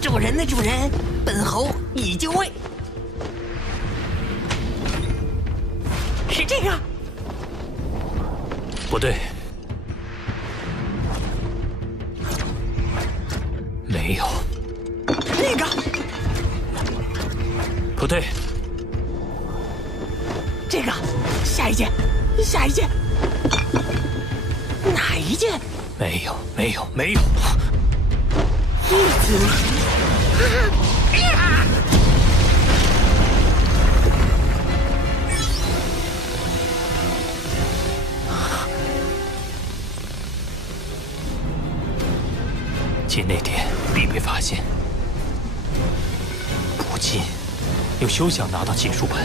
主人的主人，本侯已就位。是这个？不对，没有。那个？不对。这个，下一件，下一件，哪一件？没有，没有，没有。一组。进内殿必被发现，不进又休想拿到金属板。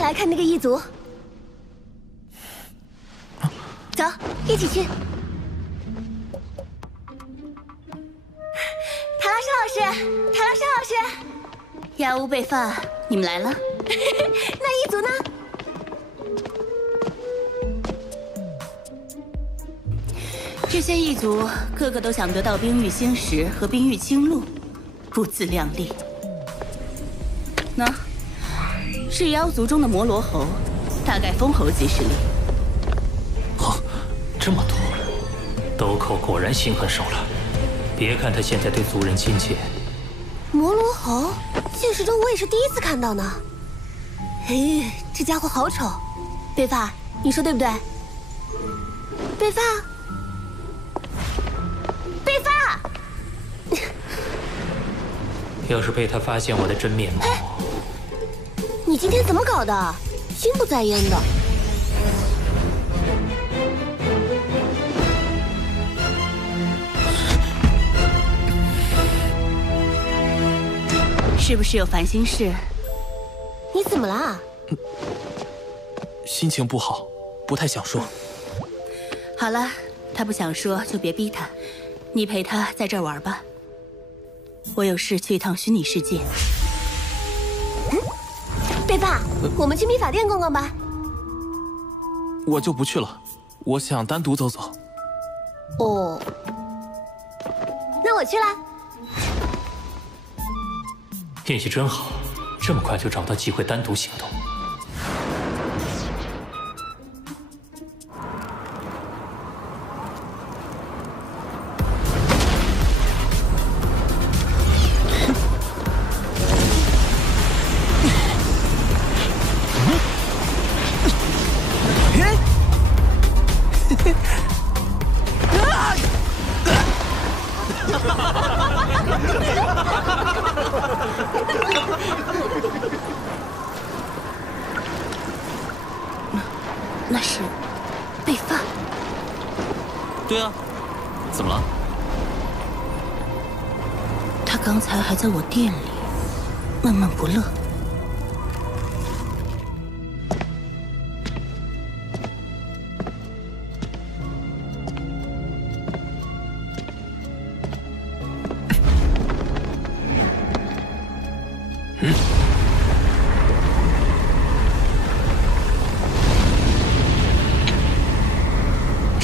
来看那个异族，走，一起去。塔拉什老师，塔拉什老师，亚乌贝发，你们来了。那异族呢？这些异族个个都想得到冰域星石和冰域青露，不自量力。那。是妖族中的摩罗侯，大概封侯级实力。哦，这么多，斗寇果然心狠手辣。别看他现在对族人亲切，摩罗侯，现实中我也是第一次看到呢。嘿，这家伙好丑。贝发，你说对不对？贝发，贝发，要是被他发现我的真面目。你今天怎么搞的？心不在焉的。是不是有烦心事？你怎么啦？心情不好，不太想说。好了，他不想说就别逼他，你陪他在这儿玩吧。我有事去一趟虚拟世界。北爸，我们去秘法殿逛逛吧。我就不去了，我想单独走走。哦，那我去啦。运气真好，这么快就找到机会单独行动。那是贝范。对啊，怎么了？他刚才还在我店里闷闷不乐。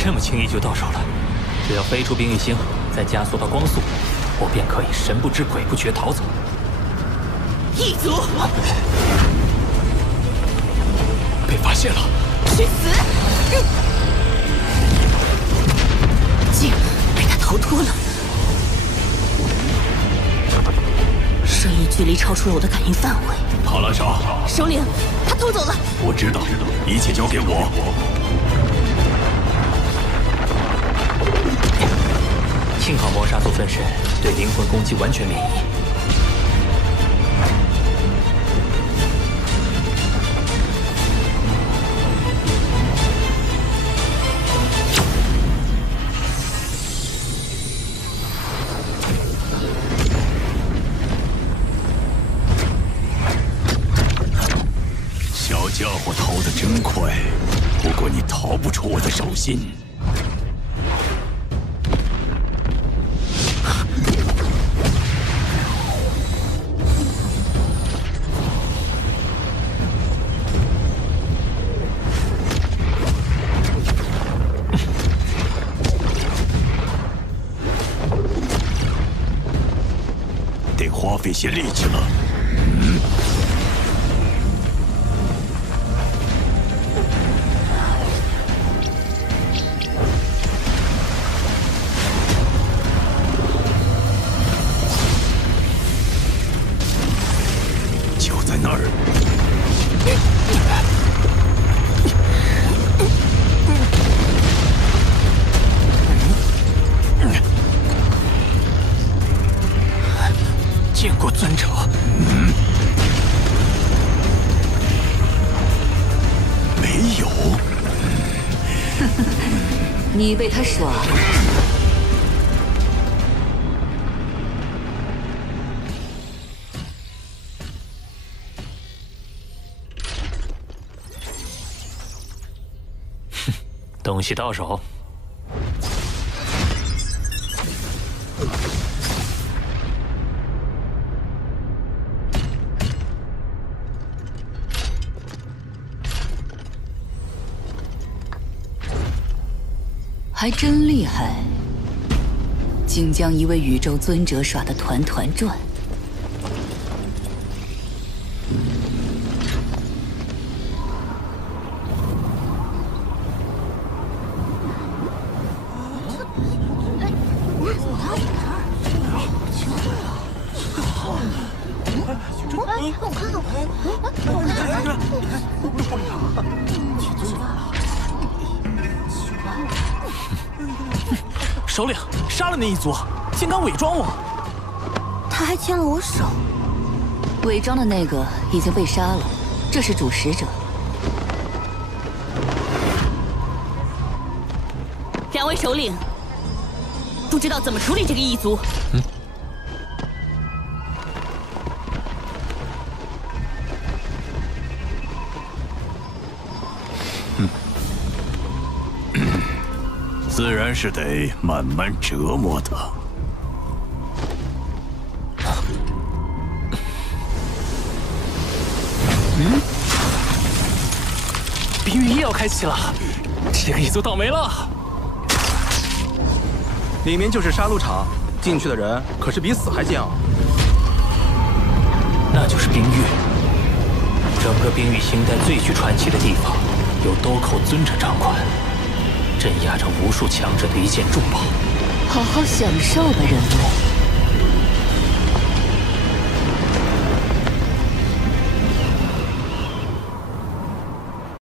这么轻易就到手了，只要飞出冰域星，再加速到光速，我便可以神不知鬼不觉逃走。异族被发现了，去死！竟被他逃脱了，声音距离超出了我的感应范围。卡拉莎，首领，他偷走了。我知道，一切交给我。幸好魔杀族分身对灵魂攻击完全免疫。小家伙逃得真快，不过你逃不出我的手心。花费些力气了。就在那儿。见过尊者。没有。你被他耍了。哼，东西到手。还真厉害，竟将一位宇宙尊者耍得团团转。首领杀了那一族，竟敢伪装我！他还牵了我手。伪装的那个已经被杀了，这是主使者。两位首领，不知道怎么处理这个异族。自然是得慢慢折磨他。冰域也要开启了，这个也就倒霉了。里面就是杀戮场，进去的人可是比死还煎熬。那就是冰域，整个冰域星带最具传奇的地方，由兜口尊者掌管，镇压着无数强者的一件重宝。好好享受吧，人类。